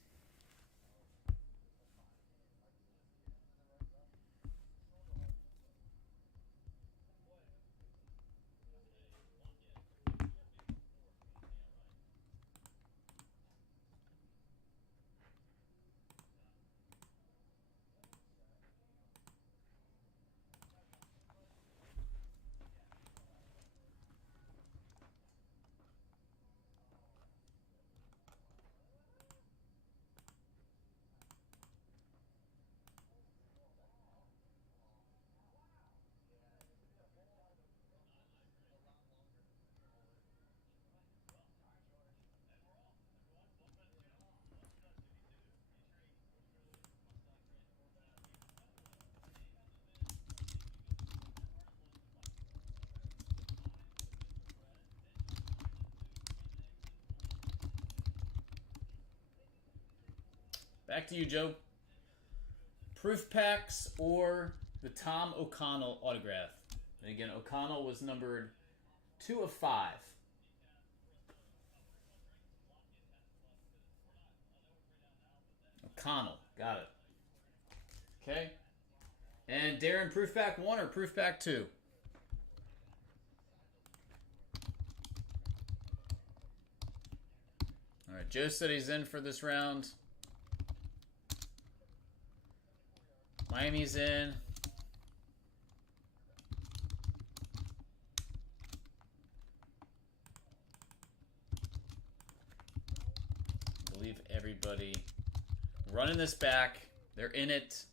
Back to you, Joe. Proof packs or the Tom O'Connell autograph. And again, O'Connell was numbered 2 of 5. O'Connell, got it. Okay. And Darren, proof pack 1 or proof pack 2? All right, Joe said he's in for this round. Miami's in. I believe everybody running this back. They're in it.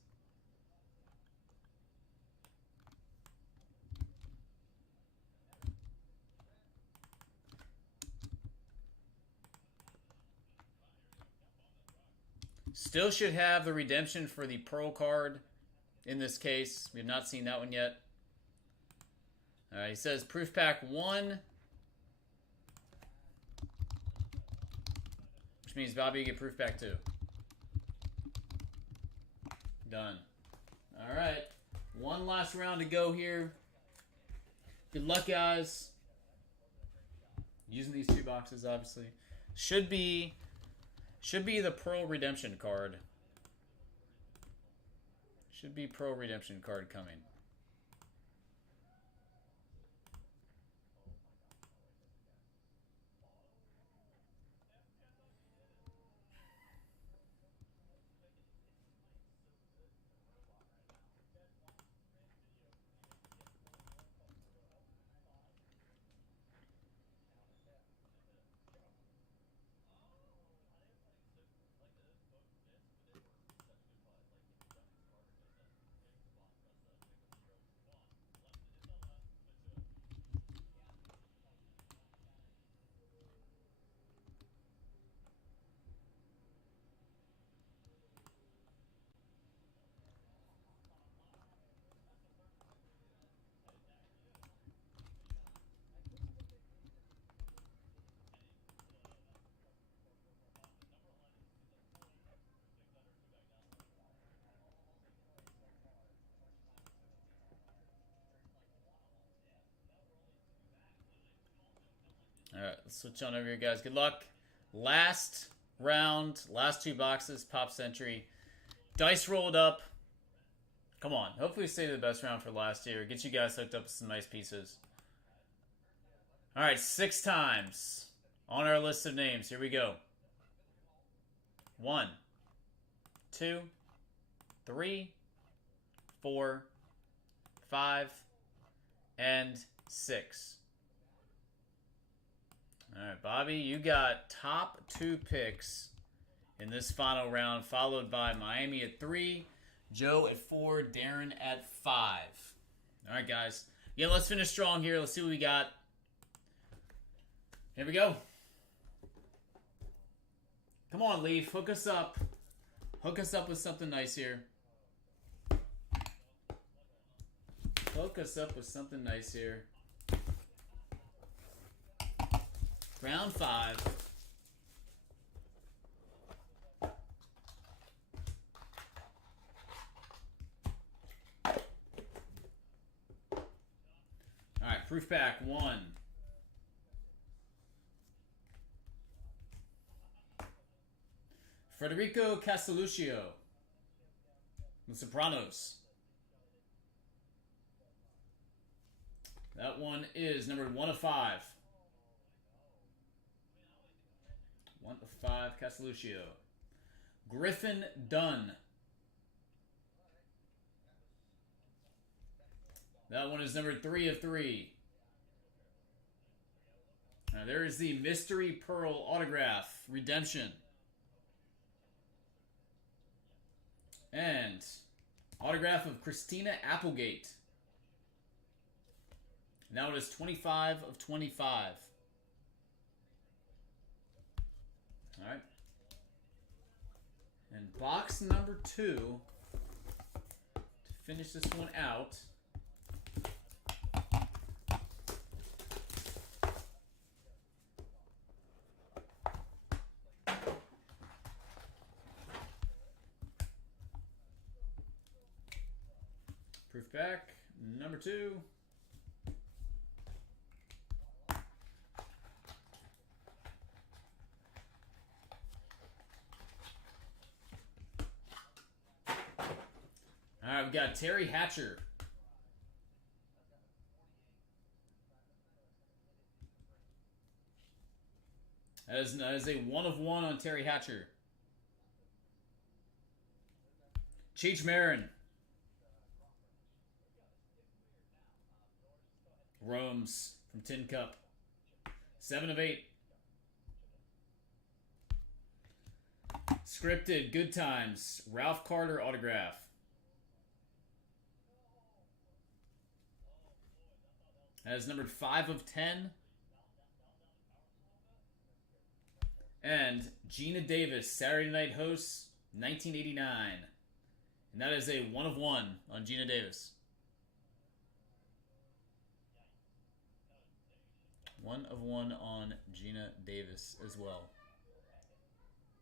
Still should have the redemption for the Pearl card in this case. We have not seen that one yet. He says proof pack 1. Which means Bobby, you get proof pack 2. Done. Alright. One last round to go here. Good luck, guys. Using these 2 boxes, obviously. Should be the Pearl redemption card. Should be Pearl redemption card coming. Alright, let's switch on over here, guys. Good luck. Last round, last 2 boxes, Pop Century. Dice rolled up. Come on. Hopefully save the best round for last year. Get you guys hooked up with some nice pieces. Alright, 6 times on our list of names. Here we go. 1, 2, 3, 4, 5, and 6. Alright, Bobby, you got top 2 picks in this final round, followed by Miami at 3, Joe at 4, Darren at 5. All right, guys. Yeah, let's finish strong here. Let's see what we got. Here we go. Come on, Leaf. Hook us up. Hook us up with something nice here. Hook us up with something nice here. Round 5. Alright, proof pack 1. Federico Castelluccio. The Sopranos. That one is numbered 1 of 5. 1 of 5, Castelluccio. Griffin Dunn. That one is numbered 3 of 3. Now there is the Mystery Pearl autograph redemption. And autograph of Christina Applegate. Now it is 25 of 25. Alright. And box number 2, to finish this one out. Proof pack number 2. Alright, we got Terry Hatcher. That is a 1 of 1 on Terry Hatcher. Cheech Marin. Rome's from Tin Cup. 7 of 8. Scripted, Good Times. Ralph Carter autograph. That is numbered 5 of 10. And Gina Davis, Saturday Night Hosts, 1989. And that is a 1 of 1 on Gina Davis. 1 of 1 on Gina Davis as well.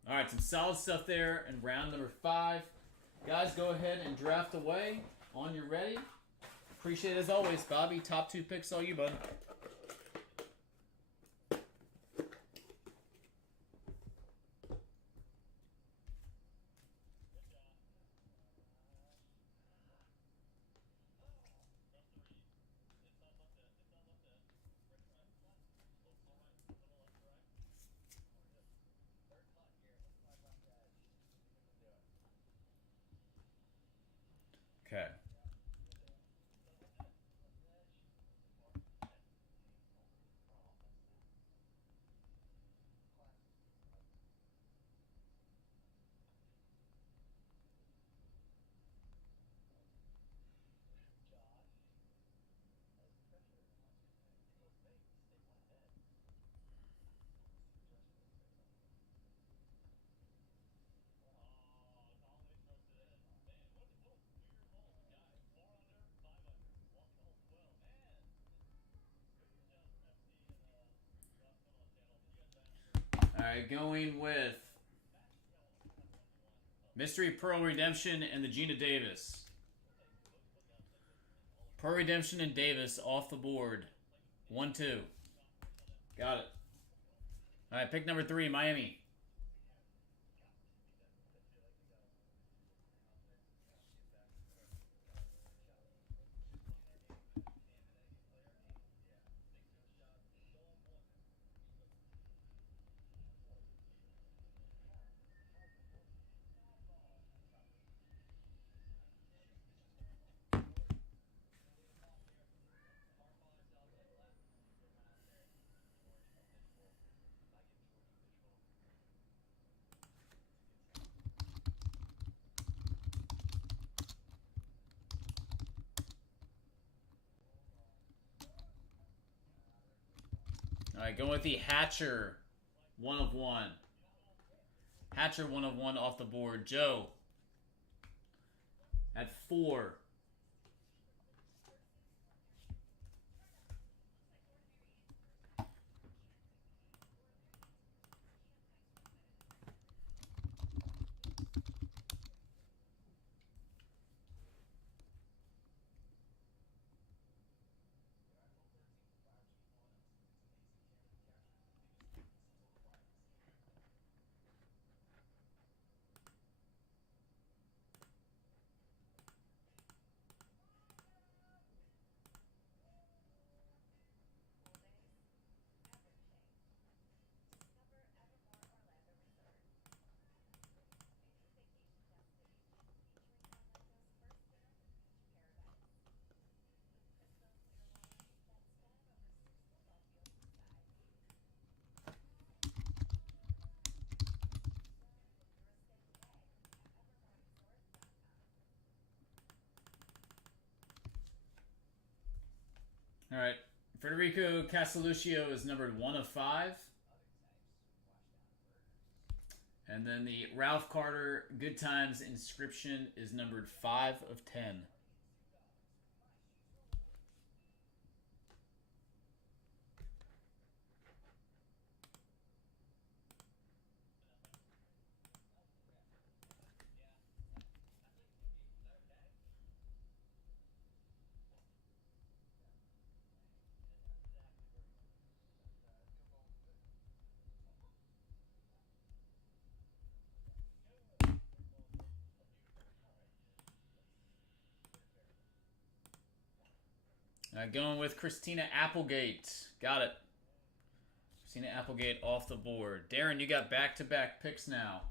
Alright, some solid stuff there in round number 5. Guys, go ahead and draft away on your ready. Appreciate it as always, Bobby. Top 2 picks, all you, bud. Okay. Alright, going with Mystery Pearl Redemption and the Gina Davis. Pearl Redemption and Davis off the board. 1-2. Got it. Alright, pick number 3, Miami. All right, going with the Hatcher 1 of 1. Hatcher 1 of 1 off the board. Joe at 4. All right. Federico Casalucio is numbered 1 of 5. And then the Ralph Carter Good Times Inscription is numbered 5 of 10. Going with Christina Applegate. Got it. Christina Applegate off the board. Darren, you got back-to-back picks now.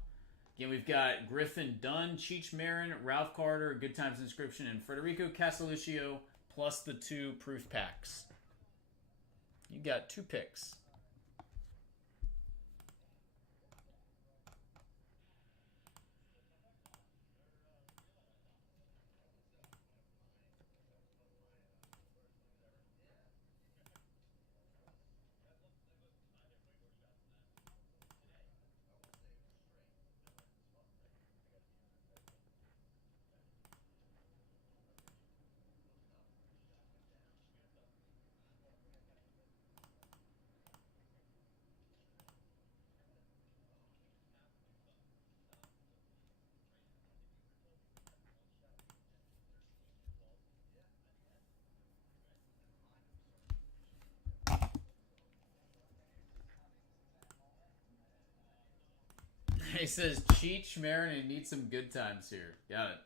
Again, we've got Griffin Dunn, Cheech Marin, Ralph Carter, Good Times Inscription, and Federico Casalucio, plus the 2 proof packs. You got 2 picks. He says Cheech Marin and needs some good times here. Got it.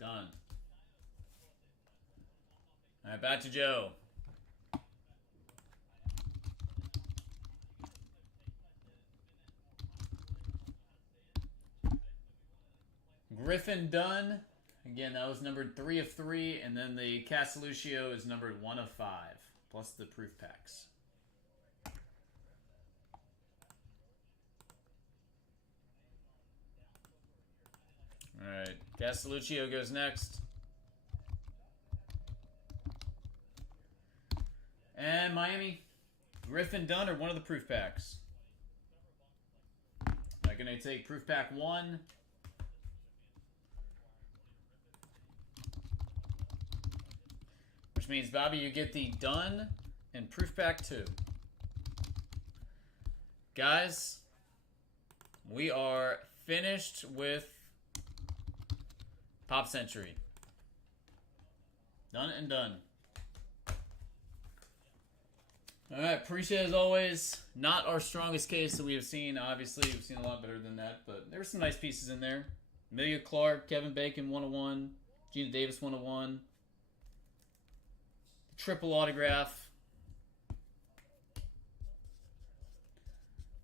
Done. All right, back to Joe. Griffin Dunn. Again, that was numbered 3 of 3, and then the Casalucio is numbered 1 of 5, plus the proof packs. All right, Casalucio goes next. And Miami, Griffin Dunn or one of the proof packs. I'm going to take proof pack 1. Which means, Bobby, you get the Dunn and proof pack 2. Guys, we are finished with Pop Century. Done and done. Alright, appreciate it as always. Not our strongest case that we have seen, obviously. We've seen a lot better than that, but there were some nice pieces in there. Amelia Clark, Kevin Bacon, 101. Gina Davis, 101. Triple autograph.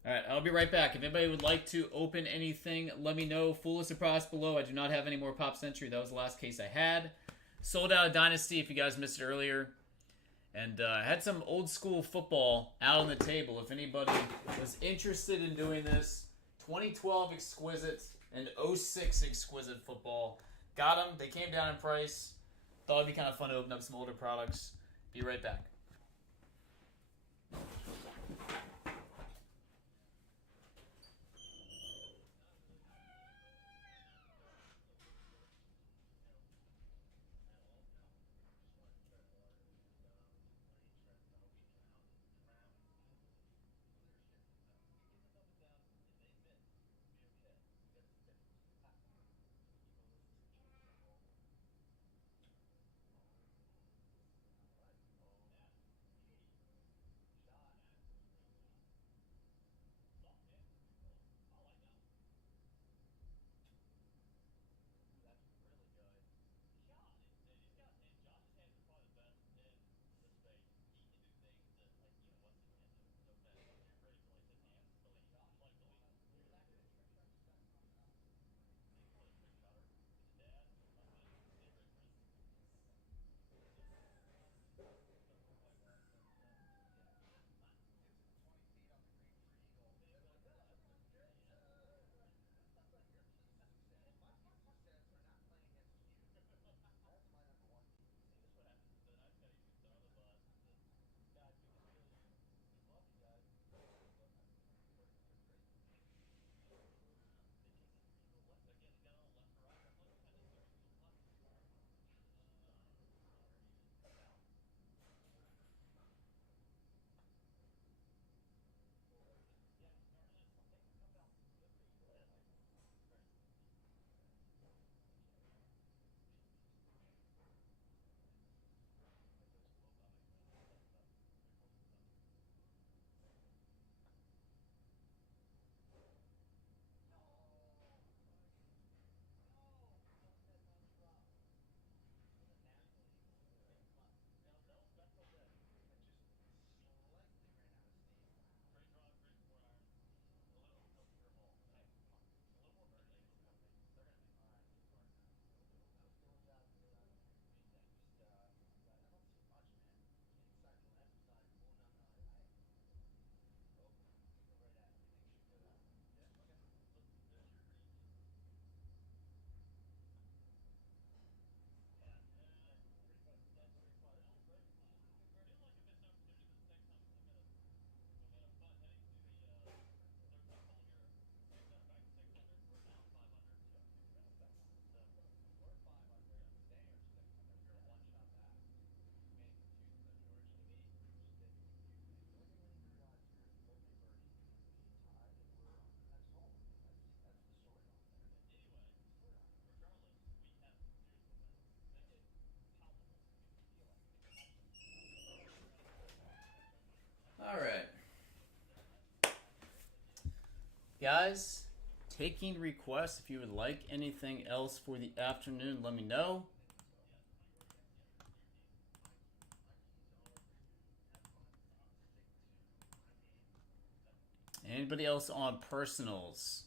Alright, I'll be right back. If anybody would like to open anything, let me know. Full list of products below. I do not have any more Pop Century. That was the last case I had. Sold out of Dynasty if you guys missed it earlier. And I had some old school football out on the table. If anybody was interested in doing this, 2012 Exquisite and 06 Exquisite football. Got them. They came down in price. Thought it'd be kind of fun to open up some older products. Be right back. guys. Taking requests. If you would like anything else for the afternoon, let me know. Anybody else on personals?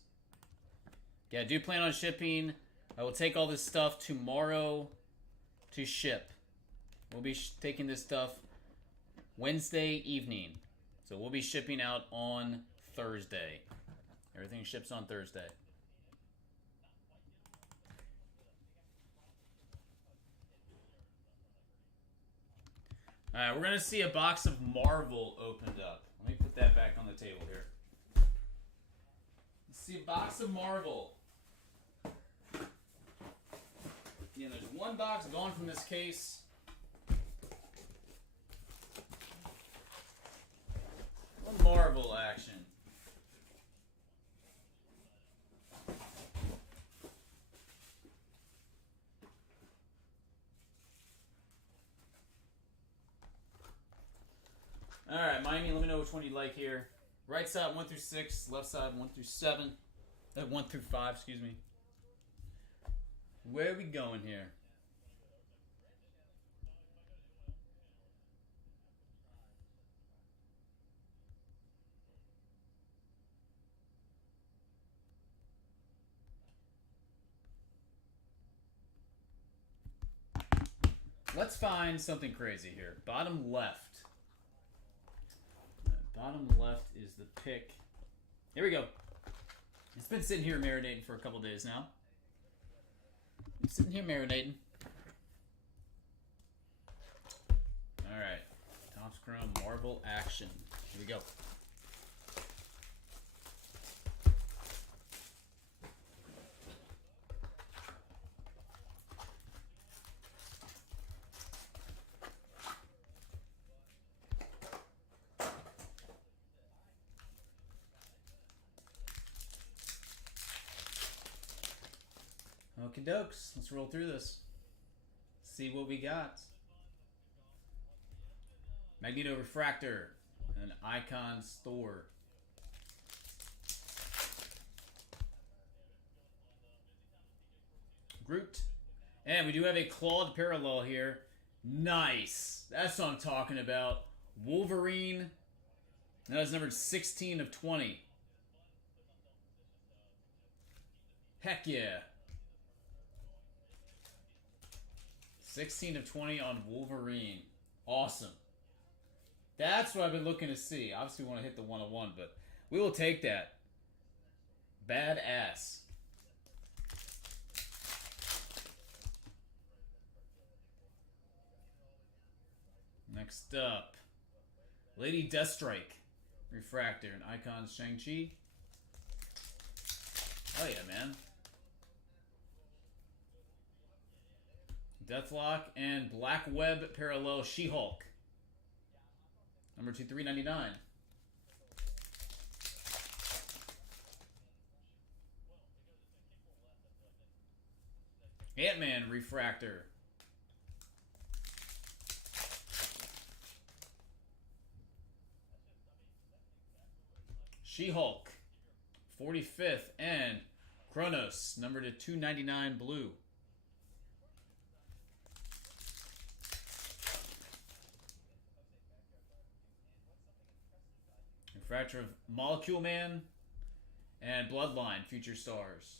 Yeah, I do plan on shipping. I will take all this stuff tomorrow to ship. We'll be taking this stuff Wednesday evening. So we'll be shipping out on Thursday. Everything ships on Thursday. Alright, we're going to see a box of Marvel opened up. Let me put that back on the table here. Let's see a box of Marvel. Yeah, there's one box gone from this case. One Marvel action. Alright, Miami, let me know which one you like here. Right side 1 through 6, left side 1 through 7. 1 through 5, excuse me. Where are we going here? Let's find something crazy here. Bottom left. Bottom left is the pick. Here we go. It's been sitting here marinating for a couple days now. It's sitting here marinating. Alright. Topps Chrome Marvel action. Here we go. Okie dokes, let's roll through this. See what we got. Magneto Refractor, an Icon Store. Groot. And we do have a clawed parallel here. Nice. That's what I'm talking about. Wolverine. That is numbered 16 of 20. Heck yeah. 16 of 20 on Wolverine. Awesome. That's what I've been looking to see. Obviously, we want to hit the 101, but we will take that. Badass. Next up, Lady Deathstrike. Refractor and Icon Shang-Chi. Oh yeah, man. Deathlock and Black Web Parallel She-Hulk. Number 2399. Ant-Man Refractor. She-Hulk. 45th and Chronos, number to 299 blue. Refractor of Molecule Man and Bloodline, Future Stars.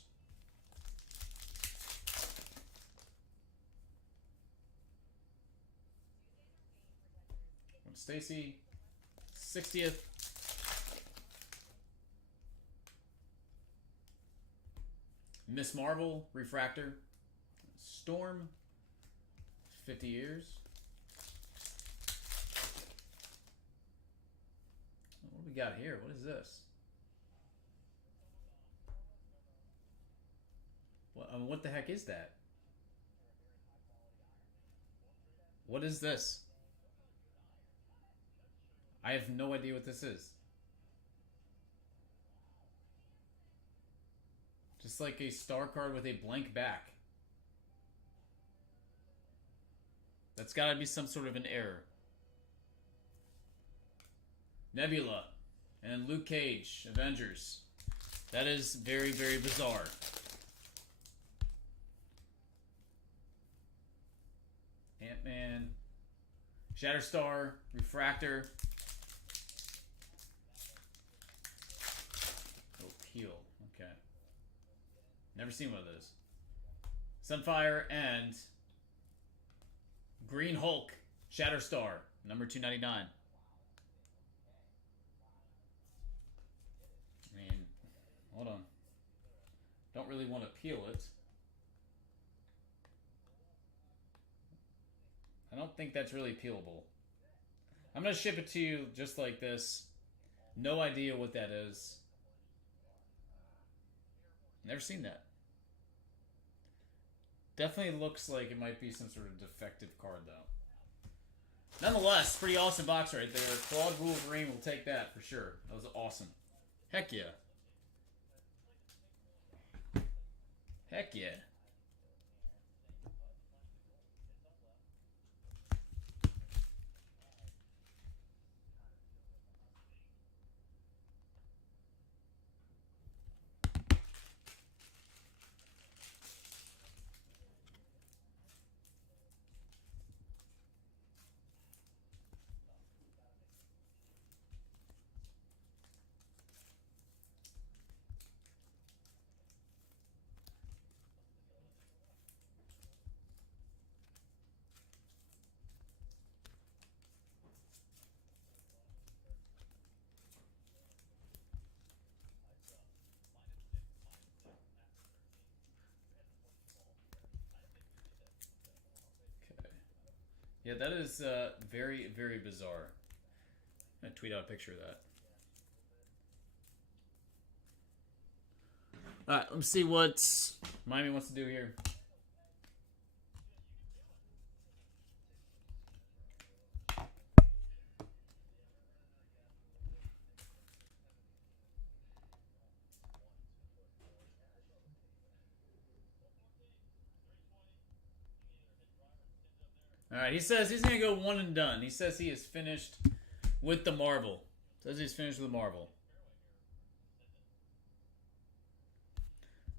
Stacy, 60th. Miss Marvel, Refractor. Storm, 50 years. What do we got here? What is this? What the heck is that? What is this? I have no idea what this is. Just like a star card with a blank back. That's gotta be some sort of an error. Nebula and Luke Cage, Avengers. That is very, very bizarre. Ant-Man, Shatterstar, Refractor. Oh, Peel. Okay. Never seen one of those. Sunfire and Green Hulk, Shatterstar, number 299. I mean, hold on. Don't really want to peel it. I don't think that's really peelable. I'm going to ship it to you just like this. No idea what that is. Never seen that. Definitely looks like it might be some sort of defective card, though. Nonetheless, pretty awesome box right there. Claude Wolverine will take that for sure. That was awesome. Heck yeah. Heck yeah. Yeah, that is very, very bizarre. I'm going to tweet out a picture of that. Alright, let's see what Miami wants to do here. Alright, he says he's going to go one and done. He says he is finished with the Marvel. Says he's finished with the Marvel.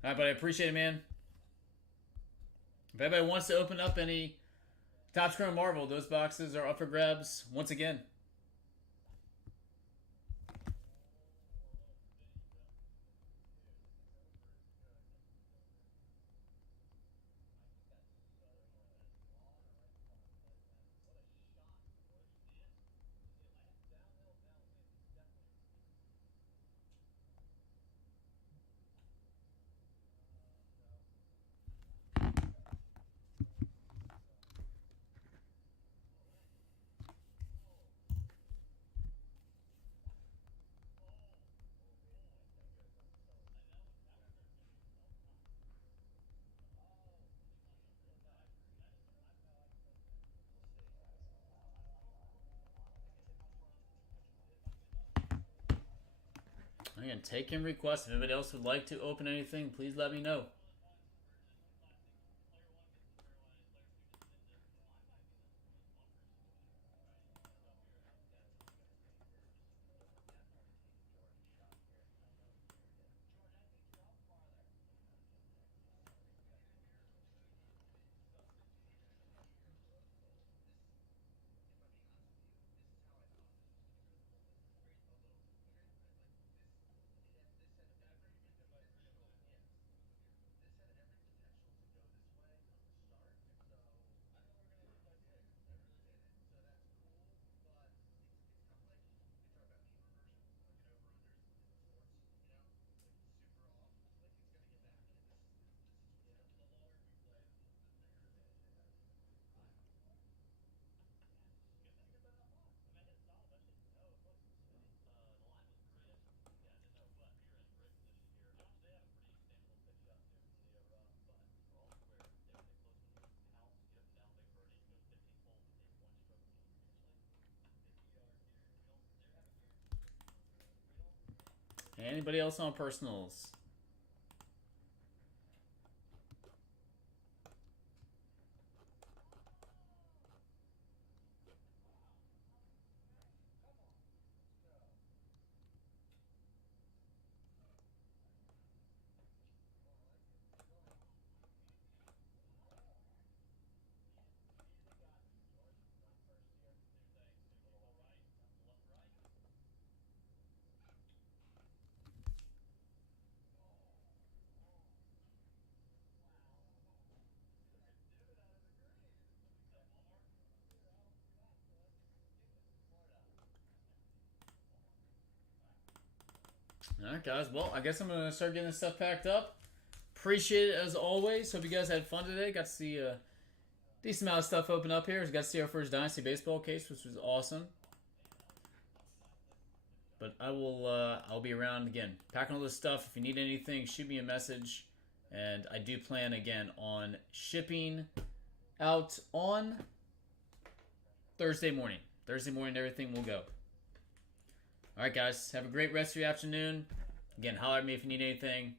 Alright, but I appreciate it, man. If anybody wants to open up any Topps Chrome Marvel, those boxes are up for grabs once again. Again, take in requests. If anybody else would like to open anything, please let me know. Anybody else on personals? All right, guys. Well, I guess I'm going to start getting this stuff packed up. Appreciate it as always. Hope you guys had fun today. Got to see a decent amount of stuff open up here. We got to see our first Dynasty Baseball case, which was awesome. But I'll be around again, packing all this stuff. If you need anything, shoot me a message. And I do plan again on shipping out on Thursday morning. Thursday morning, everything will go. All right, guys. Have a great rest of your afternoon. Again, holler at me if you need anything.